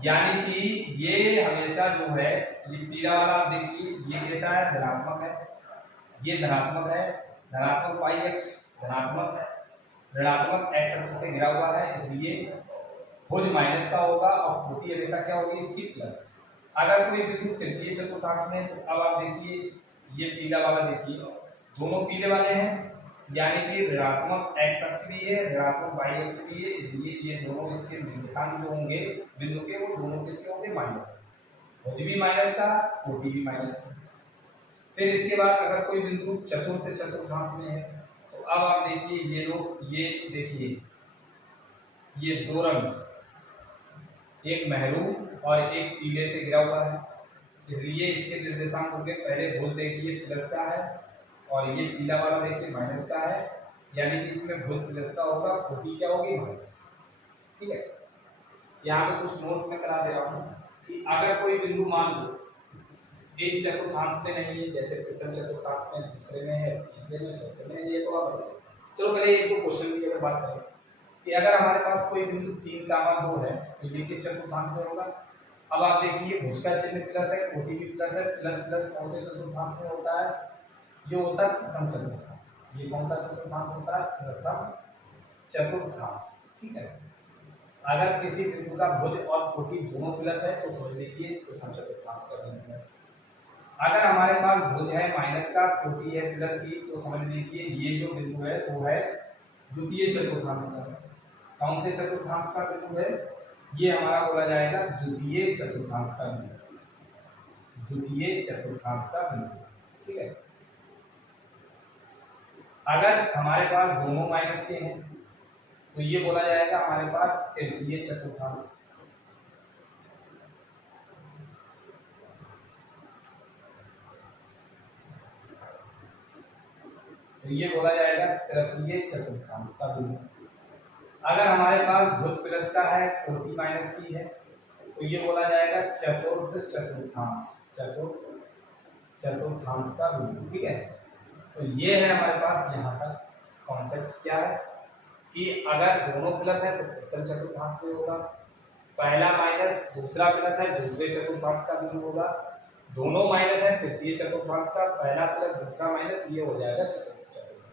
यानी कि ये हमेशा जो है, ये पीला वाला आप देखिए, ये कहता है धनात्मक है, ये धनात्मक है, धनात्मक वाई अक्ष धनात्मक है, ऋणात्मक एक्स अक्ष से घिरा हुआ है, इसलिए भुज माइनस का होगा और कोटि हमेशा क्या होगी, इसकी प्लस। अगर कोई बिंदु तृतीय चतुर्थांश में, तो अब आप देखिए ये पीला वाला देखिए, दोनों पीले वाले हैं, यानी कि ऋणात्मक एक्स अक्ष भी है ऋणात्मक वाई अक्ष भी है, इसलिए ये दोनों इसके निर्देशांक जो होंगे बिंदु के वो दोनों किसके होंगे, माइनस। भुज भी माइनस का, कोटि भी माइनस का। फिर इसके बाद अगर कोई बिंदु चतुर्थ चतुर्थांश में है तो अब आप देखिए ये लोग, ये देखिए ये 2 रंग, एक महरून और एक पीले से घिरा हुआ है, इसलिए इसके निर्देशांक होंगे, पहले भुज देखिए प्लस का है और ये पीला वाला देखिए माइनस का है, यानी कि इसमें भुज प्लस का होगा, कोटि क्या होगी माइनस। ठीक है, यहाँ पे कुछ नोट में करा दे रहा हूँ कि अगर कोई बिंदु मान लो एक चतुर्थांश में नहीं है, जैसे प्रथम चतुर्थांश में, दूसरे में है, तीसरे में, चौथे में, ये तो आप बताइए। चलो पहले एक दो क्वेश्चन की अगर बात करें कि अगर हमारे पास कोई बिंदु 3, 2 है तो ये किस चतुर्थांश में होगा। अब आप देखिए भुज का चिन्ह प्लस है, कोटि भी प्लस है, प्लस प्लस कौन से चतुर्थांश में होता है, ये होता है प्रथम चतुर्थांश। ये कौन सा चतुर्थांश होता है, प्रथम चतुर्थांश। ठीक है, अगर किसी बिंदु का भुज और कोटि दोनों प्लस है तो समझ लीजिए प्रथम चतुर्थांश का बिंदु है। अगर हमारे पास भुज है माइनस का, कोटि है प्लस की, तो समझ लीजिए ये जो बिंदु है वो है द्वितीय चतुर्थांश का। कौन से चतुर्थांश का बिंदु है, ये हमारा बोला जाएगा द्वितीय चतुर्थांश का बिंदु, द्वितीय चतुर्थांश का बिंदु। ठीक है, अगर हमारे पास दोनों माइनस के हैं तो ये बोला जाएगा हमारे पास तृतीय चतुर्थांश। तो ये बोला जाएगा तृतीय चतुर्थांश का बिंदु। अगर हमारे पास भुज प्लस का है, कोटि माइनस की है, तो ये बोला जाएगा चतुर्थ चतुर्थांश, चतुर्थ चतुर्थांश का बिंदु। ठीक है, तो ये है हमारे पास यहाँ तक कॉन्सेप्ट क्या है कि अगर दोनों प्लस है तो प्रथम चतुर्थांश में होगा, पहला माइनस दूसरा प्लस है दूसरे चतुर्थांश का बिंदु होगा, दोनों माइनस है तृतीय चतुर्थांश का, पहला प्लस दूसरा माइनस, ये हो जाएगा चतुर्थ चतुर्थांश।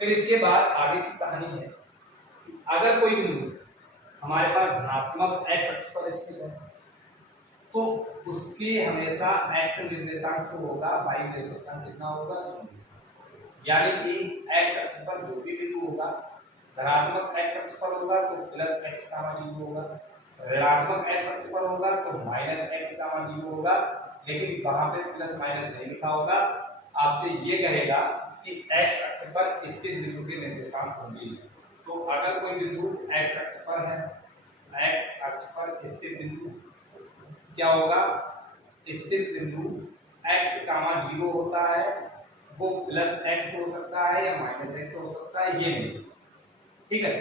फिर इसके बाद आगे की कहानी है कि अगर कोई बिंदु हमारे पास धनात्मक x अक्ष पर स्थित है तो उसके हमेशा x निर्देशांक जो होगा y निर्देशांक कितना होगा, 0। यानी कि x अक्ष पर जो भी बिंदु होगा, धनात्मक x अक्ष पर होगा तो प्लस x कामा 0 होगा, ऋणात्मक x अक्ष पर होगा तो माइनस x कामा 0 होगा। लेकिन वहां पे प्लस माइनस नहीं लिखा होगा, आपसे ये कहेगा कि x अक्ष पर स्थित बिंदु के निर्देशांक होंगे। तो अगर कोई बिंदु x अक्ष पर है, x अक्ष पर स्थित बिंदु क्या होगा, स्थित बिंदु x कामा 0 होता है, वो प्लस x हो सकता है या माइनस x हो सकता है, ये नहीं। ठीक है,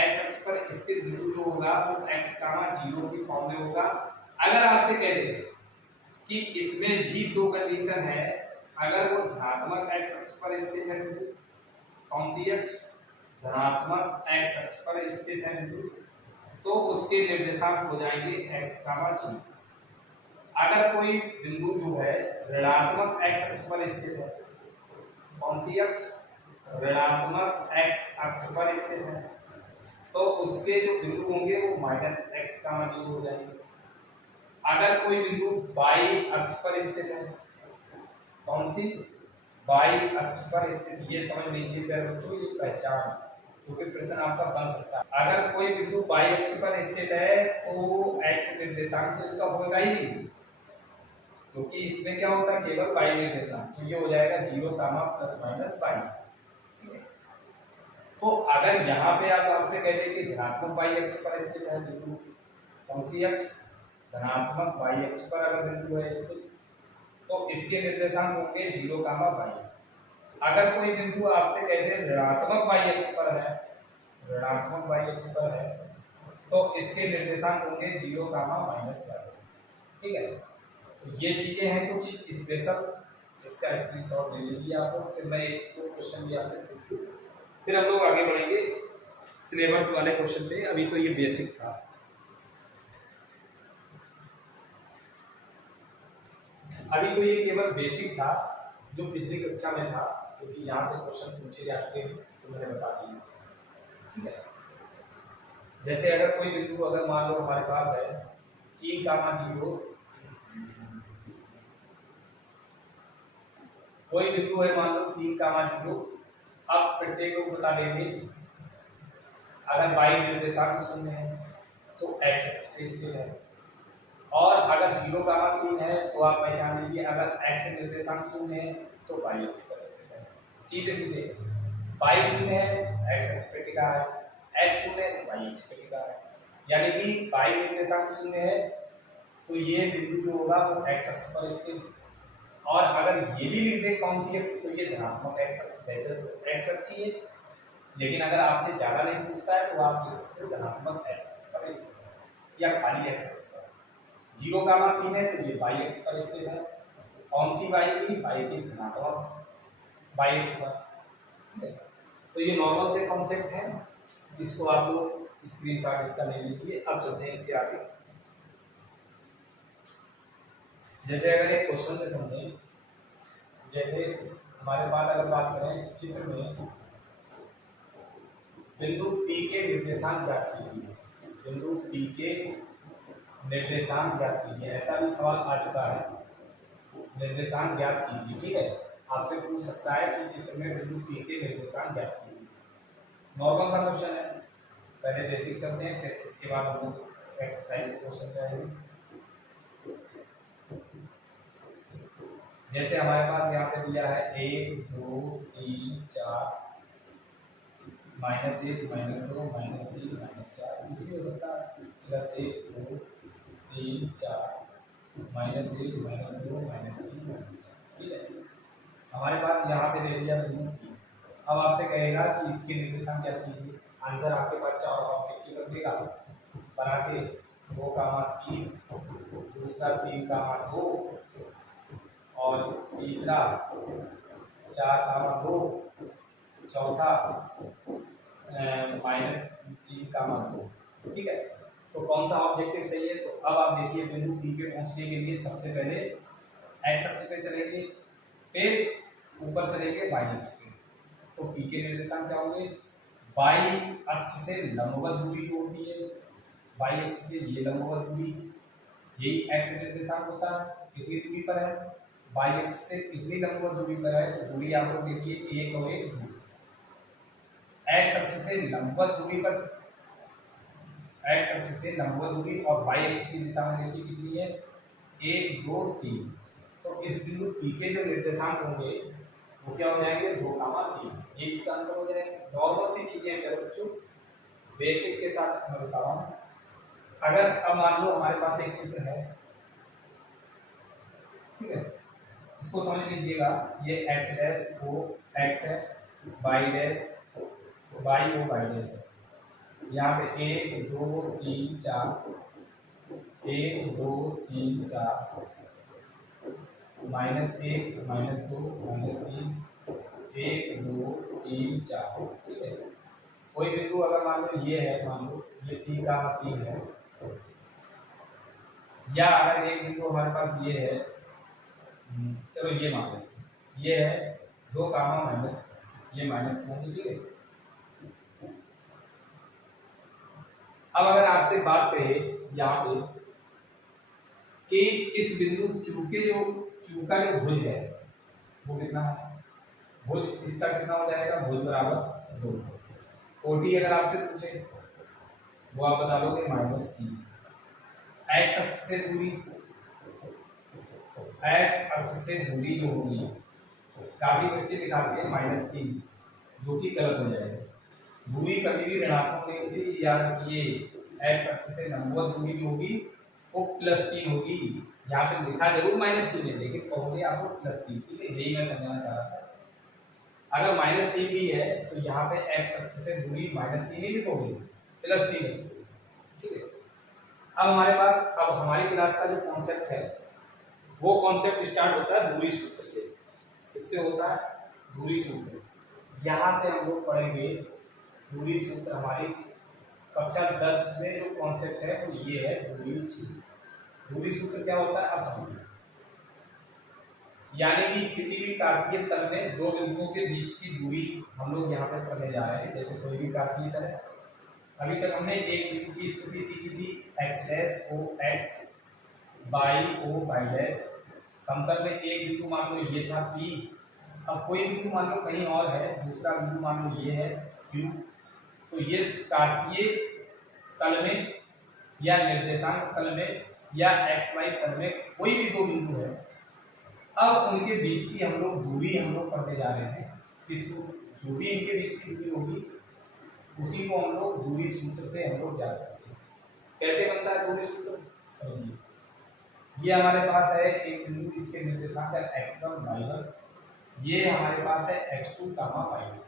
x अक्ष पर स्थित बिंदु जो होगा वो x कामा 0 की फॉर्म में होगा। अगर आपसे कह दे कि इसमें भी दो कंडीशन है, अगर वो धनात्मक x अक्ष पर स्थित है बिंदु, कौन सी अक्ष, धनात्मक x अक्ष पर स्थित है बिंदु, तो उसके निर्देशांक हो जाएंगे x कामा 0। अगर कोई बिंदु जो है ऋणात्मक x अक्ष पर स्थित है, कौन सी अक्ष, ऋणात्मक x अक्ष पर स्थित है, तो उसके जो बिंदु होंगे वो माइनस x कामा 0 हो जाएंगे। अगर कोई बिंदु y अक्ष पर स्थित है, कौन सी, y अक्ष पर स्थित, ये समझ लीजिए प्यारे बच्चों, ये पहचान क्योंकि प्रश्न आपका बन सकता है। अगर कोई बिंदु y अक्ष पर स्थित है तो x निर्देशांक तो इसका होगा ही नहीं, क्योंकि इसमें क्या होता है केवल y निर्देशांक, तो ये हो जाएगा 0 कामा प्लस माइनस y। तो अगर यहाँ पे आप आपसे कह दें कि धनात्मक y अक्ष पर स्थित है बिंदु, कौन सी अक्ष, धनात्मक y अक्ष पर अगर बिंदु है स्थित, तो इसके निर्देशांक होंगे 0 कामा y। अगर कोई बिंदु आपसे कहते हैं ऋणात्मक y अक्ष पर है, ऋणात्मक y अक्ष पर है, तो इसके निर्देशांक होंगे 0 कामा माइनस y। ठीक है, तो ये चीजें हैं कुछ स्पेशल, इसका स्क्रीनशॉट ले लीजिए आप लोग। फिर मैं एक दो क्वेश्चन भी आपसे पूछूं, फिर हम लोग आगे बढ़ेंगे सिलेबस वाले क्वेश्चन पे। अभी तो ये बेसिक था। अभी तो ये केवल बेसिक था जो पिछली कक्षा में था, क्योंकि यहाँ से क्वेश्चन पूछे जा चुके हैं तो मैंने बता दिया। ठीक है, जैसे अगर कोई बिंदु अगर मान लो हमारे पास है 3 कामा 0, कोई बिंदु है मान लो 3 कामा 0। अब प्रत्येक को बता देंगे, अगर y निर्देशांक 0 है तो x अक्ष पे स्थित है, और अगर 0 कामा 3 है तो आप पहचान लीजिए अगर x निर्देशांक 0 है तो y अक्ष पर स्थित है। सीधे सीधे y 0 है x अक्ष पे टिका है, x 0 है तो y अक्ष पे टिका है। यानी कि y निर्देशांक 0 है तो ये बिंदु जो होगा वो x अक्ष पर स्थित और अगर ये भी लिख दे कौन सी अक्ष, तो ये धनात्मक एक्स अक्ष बेहतर, तो एक्स अक्ष ही है। लेकिन अगर आपसे ज़्यादा नहीं पूछता है तो आप लिख सकते हो धनात्मक एक्स अक्ष पर स्थित या खाली एक्स अक्ष पर। 0 का मान 3 है तो ये वाई अक्ष पर स्थित है। कौन सी वाई की? वाई की धनात्मक वाई अक्ष पर। तो ये नॉर्मल से कॉन्सेप्ट है, इसको आप लोग स्क्रीनशॉट इसका ले लीजिए। अब चलते हैं इसके आगे। जैसे अगर एक क्वेश्चन से समझें, जैसे हमारे पास अगर बात करें चित्र में बिंदु P के निर्देशांक ज्ञात कीजिए, बिंदु P के निर्देशांक ज्ञात कीजिए, ऐसा भी सवाल आ चुका है, निर्देशांक ज्ञात कीजिए। ठीक है, आपसे पूछ सकता है कि चित्र में बिंदु P के निर्देशांक ज्ञात कीजिए। नॉर्मल सा क्वेश्चन है, पहले बेसिक चलते हैं, फिर इसके बाद हम लोग एक्सरसाइज के क्वेश्चन पे आएंगे। जैसे हमारे पास यहाँ पे दिया है 1 2 3 4 -1 -2 -3 -4, कुछ भी हो सकता है, +1 2 3 4 -1 -2 -3 -4। ठीक है, हमारे पास यहाँ पे दे दिया बिंदु P। अब आपसे कहेगा कि इसके निर्देशांक क्या कीजिए। आंसर आपके पास 4 ऑब्जेक्टिव कर देगा बना के, 2 का मान 3, दूसरा 3 का मान 2 और तीसरा 4 का मान 2, चौथा -3 का मान 2। ठीक है, तो कौन सा ऑब्जेक्टिव सही है? तो अब आप देखिए बिंदु P पे पहुंचने के लिए सबसे पहले एक्स अक्ष पे चलेंगे, फिर ऊपर चलेंगे वाई अक्ष पे। तो P के निर्देशांक क्या होंगे? वाई अक्ष से लंबवत दूरी जो होती है, वाई अक्ष से ये लंबवत दूरी, यही एक्स निर्देशांक होता है, कितनी दूरी पर है, वाई अक्ष से कितनी लंबवत दूरी पर है। तो दूरी आप लोग देखिए 1 और 1 2। एक्स अक्ष से लंबवत दूरी पर, एक्स अक्ष से लंबवत दूरी और वाई अक्ष की दिशा में देखिए कितनी है, 1 2 3। तो इस बिंदु P के जो निर्देशांक होंगे वो क्या हो जाएंगे, 2 3। ये इसका आंसर हो जाएगा। नॉर्मल सी चीजें हैं बच्चों, बेसिक के साथ मैं बता रहा हूँ। अगर अब मान लो हमारे पास एक चित्र है, ठीक है, इसको समझ लीजिएगा, ये एक्स डैश वो एक्स है, वाई डैश वाई वो वाई डैश है। यहाँ पे 1 2 3 4, 1 2 3 4, -1 -2 -3, 1 2 3 4। ठीक है, कोई बिंदु अगर मान लो ये है, मान लो ये 3 का 3 है, या अगर एक बिंदु हमारे पास ये है, चलो ये मान लो ये है 2 -, ये -1। ठीक है, अब अगर आपसे बात करें यहाँ पे कि इस बिंदु Q के जो Q का जो भुज है वो कितना है, भुज इसका कितना हो जाएगा, भुज बराबर 2। कोटि अगर आपसे पूछे वो आप बता दोगे -3। एक्स अक्ष से दूरी, एक्स अक्ष से दूरी जो होगी, काफी बच्चे दिखाते हैं -3, जो कि गलत हो जाएगा। दूरी कभी भी ऋणात्मक नहीं होती, याद रखिए। एक्स अक्ष से लंबवत दूरी जो होगी वो +3 होगी। यहाँ पे लिखा जरूर -3 है, लेकिन कहोगे आपको +3। ठीक है, यही मैं समझाना चाह रहा था। अगर -3 भी है तो यहाँ पे एक्स अक्ष से दूरी -3 ही लिखोगे, +3। ठीक है, अब हमारे पास, अब हमारी क्लास का जो कॉन्सेप्ट है वो कॉन्सेप्ट स्टार्ट होता है दूरी सूत्र से। इससे होता है दूरी सूत्र, यहाँ से हम लोग पढ़ेंगे दूरी सूत्र। हमारी कक्षा 10 में जो कॉन्सेप्ट है वो ये है दूरी सूत्र। दूरी सूत्र क्या होता है अब समझिए, यानी कि किसी भी कार्तीय तल में दो बिंदुओं के बीच की दूरी हम लोग यहाँ पर पढ़ने जा रहे हैं। जैसे कोई भी कार्तीय तल है, अभी तक हमने एक बिंदु की स्थिति सीखी थी, X dash O X, Y ओ वाई डैश। समतल में एक बिंदु मान लो ये था P, अब कोई बिंदु मान लो कहीं और है, दूसरा बिंदु मान लो ये है Q। तो ये कार्तीय तल में या निर्देशांक तल में या XY तल में कोई भी दो बिंदु है, अब उनके बीच की हम लोग दूरी हम लोग पढ़ने जा रहे हैं। इस जो भी इनके बीच की दूरी होगी उसी को हम लोग दूरी सूत्र से हम लोग ज्ञात करते हैं। कैसे बनता है दूरी सूत्र समझिए। ये हमारे पास है एक बिंदु, इसके निर्देशांक है x1 y1, ये हमारे पास है x2 y2।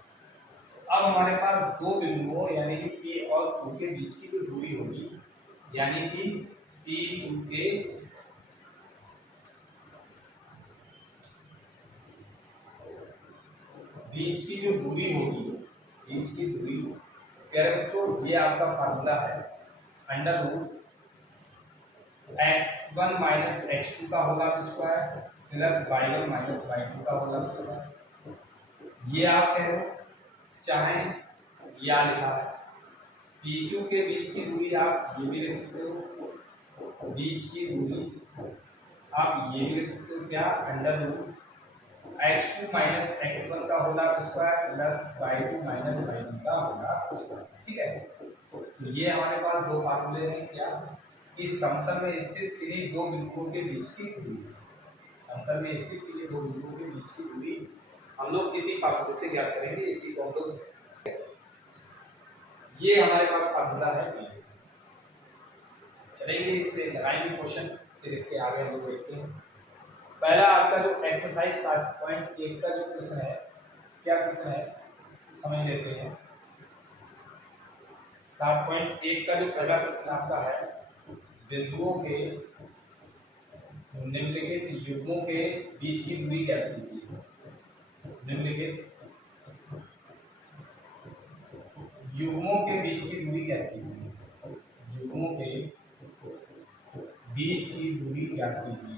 अब हमारे पास दो बिंदुओं यानी कि P और Q के बीच की जो दूरी होगी, यानी कि P2 के बीच की जो दूरी होगी, बीच की दूरी कह रहे बच्चों, ये आपका फार्मूला है under root x1 minus x2 का होगा square plus y1 minus y2 का होगा स्क्वायर। ये आप कह रहे हो, चाहे या लिखा है PQ के बीच की दूरी आप ये भी ले सकते हो, बीच की दूरी आप ये भी ले सकते हो, क्या under root x2 minus x1 का होगा square plus y2 minus y1 का होगा स्क्वायर। ठीक है, तो ये हमारे पास दो फार्मूले हैं, क्या कि समतल में स्थित किन्हीं दो बिंदुओं के बीच की दूरी, समतल में स्थित किन्हीं दो बिंदुओं के बीच की दूरी हम लोग किसी फार्मूले से ज्ञात करेंगे। इसी को हम लोग, ये हमारे पास फार्मूला है। चलेंगे इस पे लगाएंगे क्वेश्चन, फिर इसके आगे हम लोग देखते हैं। पहला आपका जो एक्सरसाइज 7.1 का जो क्वेश्चन है, क्या क्वेश्चन है समझ लेते हैं। 7.1 का जो पहला प्रश्न आपका है, बिंदुओं के निम्नलिखित युग्मों के बीच की दूरी क्या कीजिए। निम्नलिखित युग्मों के बीच की दूरी क्या कीजिए, युग्मों के बीच की दूरी क्या कीजिए।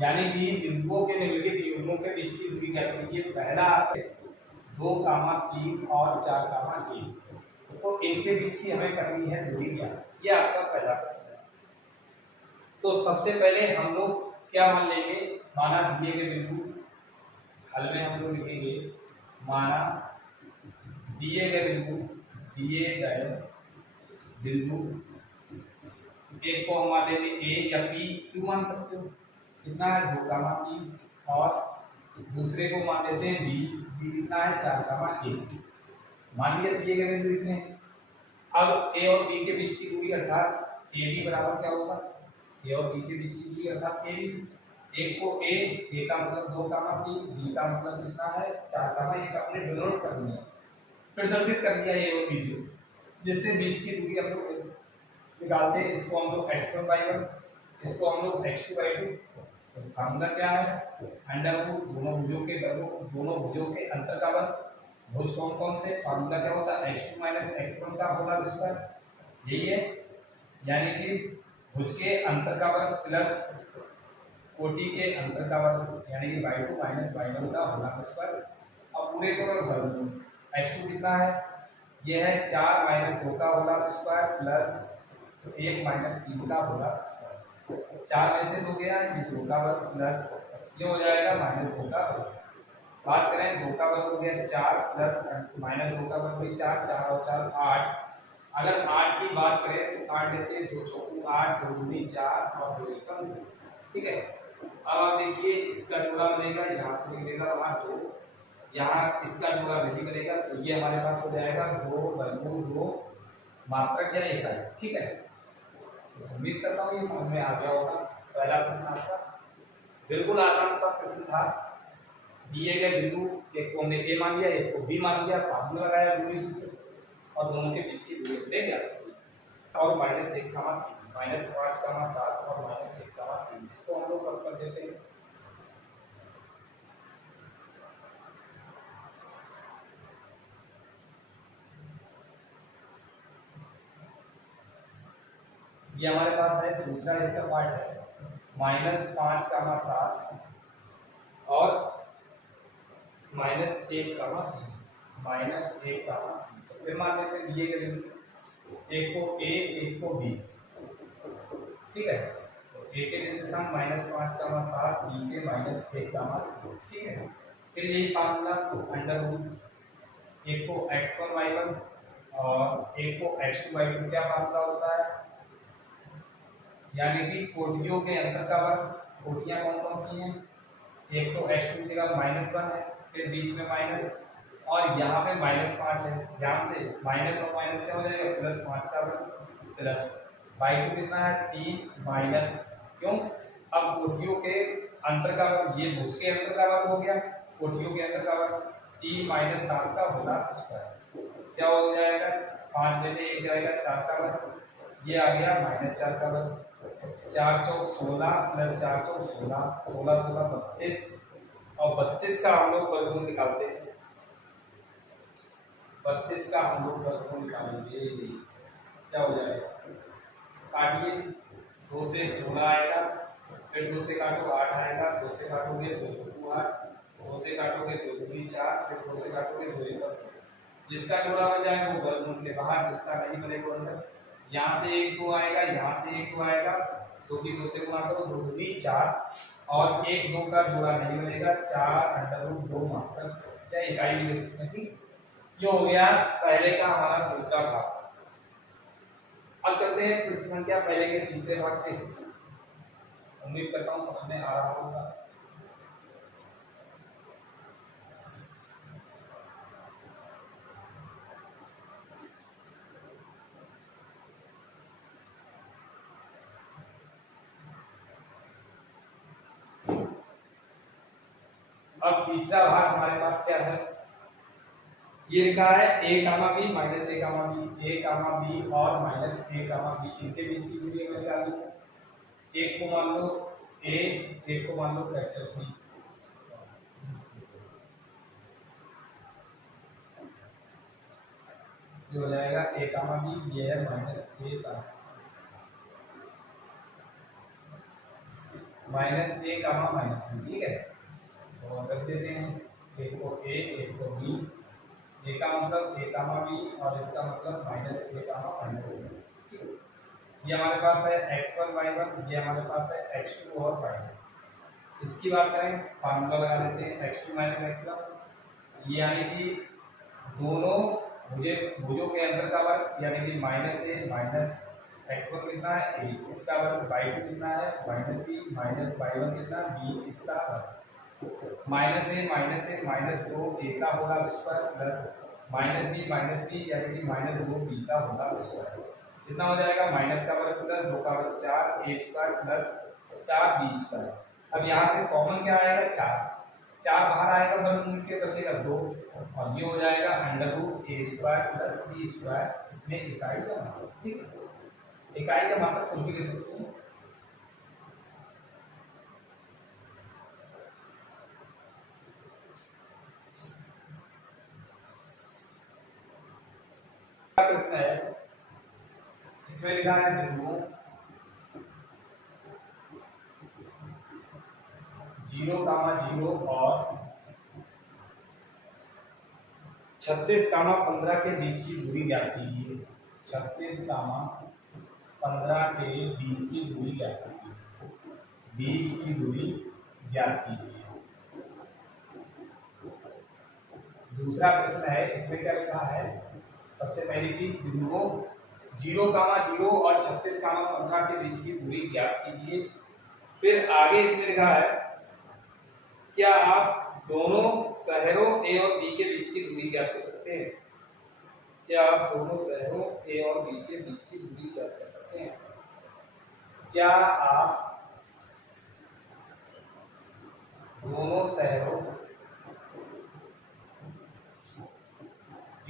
यानी कि बिंदुओं के निम्नलिखित युग्मों के बीच की दूरी क्या कीजिए। पहला 2, 3 और 4, 1, तो इनके बीच की हमें करनी है दूरी क्या, ये आपका पहला प्रश्न है। तो सबसे पहले हम लोग क्या मान लेंगे, माना दिए गए बिंदु, हल में हम लोग लिखेंगे माना दिए गए बिंदु एक को हम मान लेंगे ए या पी, क्यों मान सकते हो, कितना है 2, 3, और दूसरे को मान लेते हैं बी कितना है 4, 1। मान लिया दिए गए बिंदु इतने। अब ए और बी के बीच की दूरी अर्थात ए बी बराबर क्या होगा, ए और बी के बीच की दूरी अर्थात ए बी। एक को ए का मतलब 2, 3, बी का मतलब कितना है 4, 1 अपने डिनोट कर दिया, प्रदर्शित कर दिया ए और बी से, जिससे बीच की दूरी हम लोग निकालते हैं। इसको हम लोग x1 y1, इसको हम लोग x2 y2। तो फार्मूला क्या है, अंडर रूट दोनों भुजों के अंतर का वर्ग। भुज कौन कौन से, फार्मूला क्या होता है x2 माइनस x1 का होगा स्क्वायर, यही है। यानी कि भुज के अंतर का वर्ग प्लस कोटि के अंतर का वर्ग, यानी कि y2 माइनस y1 का होगा स्क्वायर। अब पूरे को वर्ग x2 कितना है, ये है 4 माइनस 2 का होगा स्क्वायर प्लस 1 माइनस 3 का होगा स्क्वायर। 4 में से 2 गया, ये 2 का वर्ग प्लस ये हो जाएगा माइनस 2 का वर्ग। बात करें 2 का वर्ग हो गया 4 प्लस माइनस 2 का वर्ग भी 4, 4 और 4 8। अगर 8 की बात करें तो 8 लेते हैं, 2 चौकू 8, 2 दूनी 4 और 2 एकम। ठीक है, अब आप देखिए इसका जोड़ा बनेगा, यहाँ से निकलेगा वहाँ 2, यहाँ इसका जोड़ा नहीं बनेगा, तो ये हमारे पास हो जाएगा 2 वर्गमूल 2 मात्रक या इकाई। ठीक है, उम्मीद करता हूँ ये समझ में आ गया होगा। पहला प्रश्न आपका बिल्कुल आसान सा प्रश्न था। दिए गए बिंदु, एक को हमने ए मान लिया, एक को बी मान लिया, फार्मूला लगाया दूरी सूत्र और दोनों के बीच की दूरी ले गया और -1, -5, 7 और -1, 3 इसको हम लोग कब कर देते हैं। ये हमारे पास है दूसरा इसका पार्ट है -5, 7 और -1, 3 तो फिर मान लेते हैं दिए गए बिंदु, एक को ए एक को बी। ठीक है, तो ए के निर्देशांक -5, 7, बी के -1, ठीक है। फिर यही फार्मूला अंडर रूट एक को x1 y1 और एक को x2 y2, क्या फार्मूला होता है, यानी कि कोटियों के अंतर का वर्ग। कोटियां कौन कौन सी हैं, एक तो x2 की जगह -1 है, फिर बीच में माइनस और यहाँ पे -5 है, ध्यान से माइनस और माइनस क्या हो जाएगा, +5 का वर्ग प्लस बाई 2 कितना है 3 माइनस, क्यों, अब कोटियों के अंतर का वर्ग, ये भुज के अंतर का वर्ग हो गया, कोटियों के अंतर का वर्ग 3 - 7 का होगा स्क्वायर, क्या हो जाएगा 5 में से 1 जाएगा 4 का वर्ग, ये आ गया -4 का वर्ग, 4 चौक 16 प्लस 4 चौक 16, 16 16 32, और 32 का हम लोग वर्गमूल निकालते हैं, 32 का हम लोग वर्गमूल निकालेंगे, क्या हो जाएगा, काटिए, 2 से 16 आएगा, फिर 2 से काटो 8 आएगा, 2 से काटोगे 2 चौको 8, 2 से काटोगे 2 दूनी 4, फिर 2 से काटोगे 2 एक 2, जिसका जोड़ा बन जाएगा वो वर्गमूल के बाहर, जिसका नहीं बनेगा अंदर, यहाँ से 1 2 आएगा, यहाँ से 1 2 आएगा, 2 की 2 से गुणा करो 2 दूनी 4, और 1 2 का जोड़ा नहीं बनेगा, 4√2 मात्र, क्या इकाई ले सकते हैं, ठीक, ये हो गया पहले का हमारा दूसरा भाग। अब चलते हैं प्रश्न संख्या पहले के तीसरे भाग पे, उम्मीद करता हूँ समझ में आ रहा होगा। अब तीसरा भाग हमारे पास क्या है, ये लिखा है a, b -a, b a, b और -a, b इनके बीच की दूरी हमें निकालनी है, एक को मान लो a, एक को मान लो कैपिटल B, जो हो जाएगा a, b, ये है -a, -a, ठीक है, तो रख देते हैं, एक को a, एक को b, a का मतलब a, b और इसका मतलब -a, -b, ये हमारे पास है x1 y1, ये हमारे पास है x2 और y1। इसकी बात करें, फार्मूला लगा देते हैं x2 - x1, ये यानी कि दोनों भुजों के अंदर का वर्ग, यानी कि -a -x1 कितना है a, इसका वर्ग y2 कितना है -b -y1 कितना b, इसका वर्ग -a -2 a का होगा स्क्वायर प्लस -b यानी कि -2b का होगा स्क्वायर, कितना हो जाएगा, माइनस का वर्ग प्लस 2 का वर्ग 4 a square plus 4b square. अब यहाँ से कॉमन क्या आएगा 4 बाहर आएगा, वर्गमूल के बचेगा 2, और ये हो जाएगा √a square plus b square में इकाई का मात्रक, ठीक है, इकाई का मात्रक कुछ भी ले सकते हैं। प्रश्न है, इसमें लिखा है बिंदुओं 0, 0 और 36, 15 के बीच की दूरी ज्ञात कीजिए, 36, 15 के बीच की दूरी ज्ञात कीजिए, बीच की दूरी ज्ञात कीजिए। दूसरा प्रश्न है, इसमें क्या लिखा है, सबसे पहली चीज बिंदुओं 0, 0 और 36, 15 के बीच की दूरी ज्ञात कीजिए। फिर आगे इसमें लिखा है, क्या आप दोनों शहरों ए और बी के बीच की दूरी ज्ञात कर सकते हैं, क्या आप दोनों शहरों ए और बी के बीच की दूरी ज्ञात कर सकते हैं, क्या आप दोनों शहरों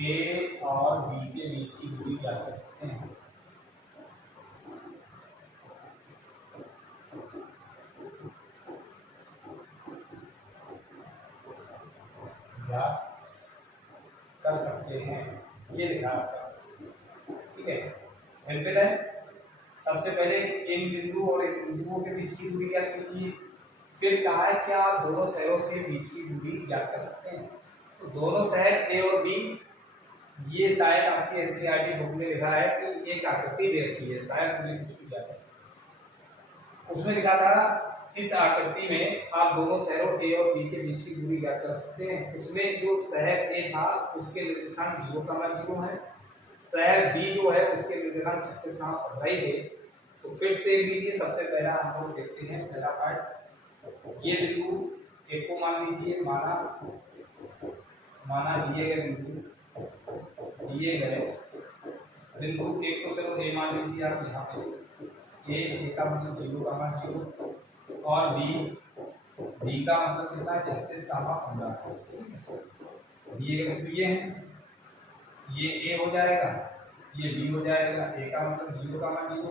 ए और बी के बीच की दूरी ज्ञात कर सकते हैं। कर सकते हैं, ये लिखा है, ठीक है, सिंपल है। सबसे पहले इन बिंदु और इन बिंदुओं के बीच की दूरी ज्ञात कीजिए, फिर कहा है क्या आप दोनों शहरों के बीच की दूरी ज्ञात कर सकते हैं, तो दोनों शहर ए और बी, ये शायद आपकी एनसीईआरटी बुक में लिखा है कि एक आकृति दे रखी है, शायद मुझे कुछ भी ज्यादा, उसमें लिखा था इस आकृति में आप दोनों शहरों ए और बी के बीच की दूरी ज्ञात कर सकते हैं। उसमें जो शहर ए था उसके निर्देशांक 0, 0 है, शहर बी जो है उसके निर्देशांक 36 है। तो फिर देख लीजिए, सबसे पहला हम लोग देखते हैं पहला पार्ट, ये बिंदु ए को मान लीजिए, माना माना दिए गए बिंदु एक को चलो ए मान लीजिए आप यहाँ पे ए का मतलब 0 का मान 0 और बी का मतलब कितना है 36 का मान 15 दिए गए बिंदु ये हैं, ये ए हो जाएगा, ये बी हो जाएगा। ए का मतलब 0 का मान 0,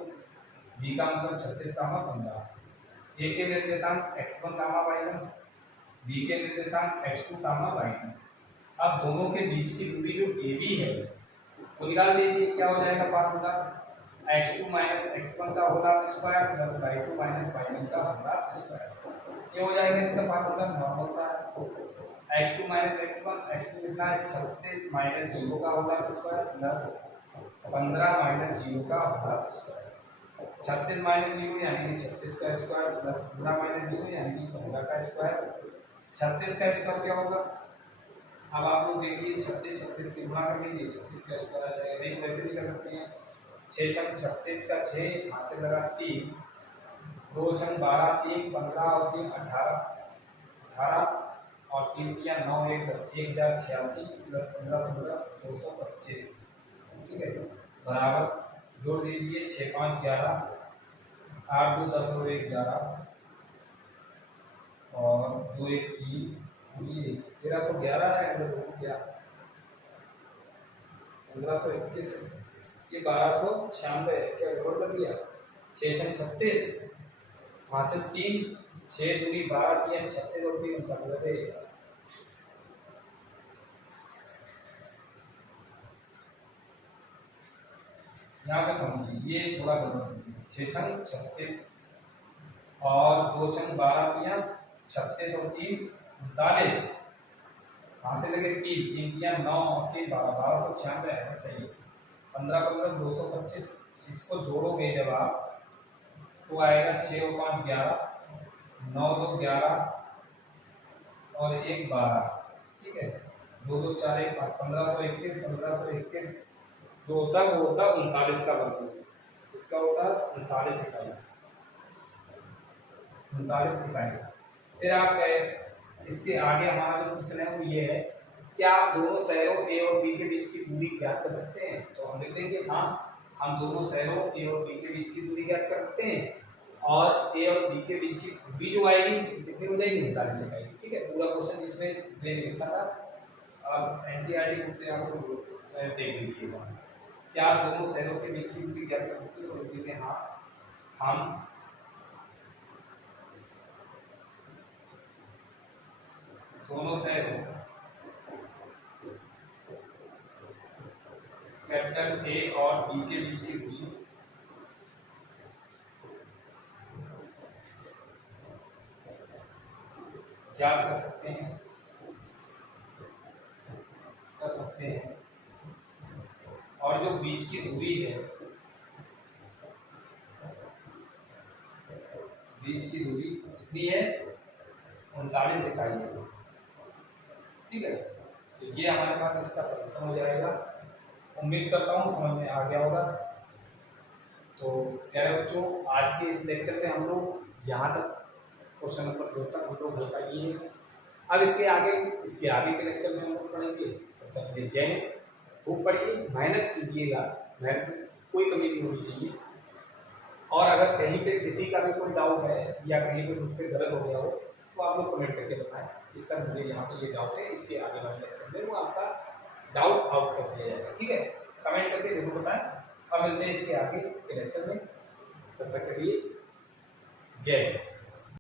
बी का मतलब 36 का मान 15। ए के निर्देशांक x1 y1, बी के निर्देशांक x2 y2। अब दोनों के बीच की दूरी जो AB है वो निकाल लीजिए। क्या हो जाएगा फार्मूला x2 - x1 का whole square plus y2 - y1 का होल स्क्वायर। ये हो जाएगा इसका फार्मूला नॉर्मल सा x2 - x1, x2 कितना है 36 - 0 का होल स्क्वायर प्लस 15 - 0 का होल स्क्वायर। 36 - 0 यानी कि 36 का स्क्वायर प्लस 15 - 0 यानी कि 15 का स्क्वायर। 36 का स्क्वायर क्या होगा? अब आप लोग देखिए 36 की गुणा कर लीजिए, 36 का स्क्वायर आ जाएगा। नहीं वैसे भी कर सकते हैं, 6 छंग 36 का 6 हाथ से लगा 3, 2 छंग 12 3 15 और 3 18 और 3 3 9 1 10 1086 प्लस 15 15 225। ठीक है, बराबर जोड़ दीजिए 6 5 11 8 2 10 और 1 11 और 2 1 3 ये 1311 है। क्या 1521, ये 1296 है। क्या रिकॉर्ड कर दिया? 6 छंग 36 वहाँ से 3 6 दूरी 12 3 36 और 3 15। यहाँ पे समझिए ये थोड़ा गड़बड़। 6 छंग 36 और 2 छंग 12 3 36 और 3 39। वहाँ से लगे 3 3 3 9 और 3 12 1296 है। सही है। 15 15 225। इसको जोड़ोगे जब आप तो आएगा 6 और 5 11 9 2 11 और 1 12। ठीक है, 2 2 4 1 1521 1521 जो होता है वो होता है 39 का वर्ग। इसका होता है 39 इकाई। 39 इकाई। फिर आप कहे इसके आगे हमारा जो क्वेश्चन है वो ये है, क्या आप दोनों शहरों ए और बी के बीच की दूरी ज्ञात कर सकते हैं? तो हम लिख देंगे हाँ, हम दोनों शहरों ए और बी के बीच की दूरी ज्ञात कर सकते हैं और ए और बी के बीच की दूरी जो आएगी कितनी हो जाएगी 39 इकाई। ठीक है, पूरा क्वेश्चन जिसमें मैंने लिखा था अब एनसीईआरटी बुक से आप लोग देख लीजिएगा। क्या आप दोनों शहरों के बीच की दूरी ज्ञात कर सकते हैं? तो लिख देंगे हाँ, हम दोनों शहरों कैपिटल ए और बी के बीच की दूरी ज्ञात कर सकते हैं और जो बीच की दूरी है, बीच की दूरी कितनी है 39 इकाई है। ठीक है, तो ये हमारे पास इसका सॉल्यूशन हो जाएगा। उम्मीद करता हूँ समझ में आ गया होगा। तो प्यारे बच्चों, आज के इस लेक्चर में हम लोग यहाँ तक क्वेश्चन नंबर 2 तक हम लोग हल कर लिए हैं। अब इसके आगे के लेक्चर में हम लोग पढ़ेंगे। तब तक के लिए जय हिंद। खूब पढ़िए, मेहनत कीजिएगा, मेहनत कोई कमी नहीं होनी चाहिए। और अगर कहीं पे किसी का भी कोई डाउट है या कहीं पे मुझ पर गलत हो गया हो तो आप लोग कमेंट करके बताएं कि सर मुझे यहाँ पे ये डाउट है, इसके आगे वाले लेक्चर में वो आपका डाउट आउट कर दिया जाएगा। ठीक है, कमेंट करके जरूर बताएं। अब मिलते हैं इसके आगे के लेक्चर में। तब तक के लिए जय हिंद।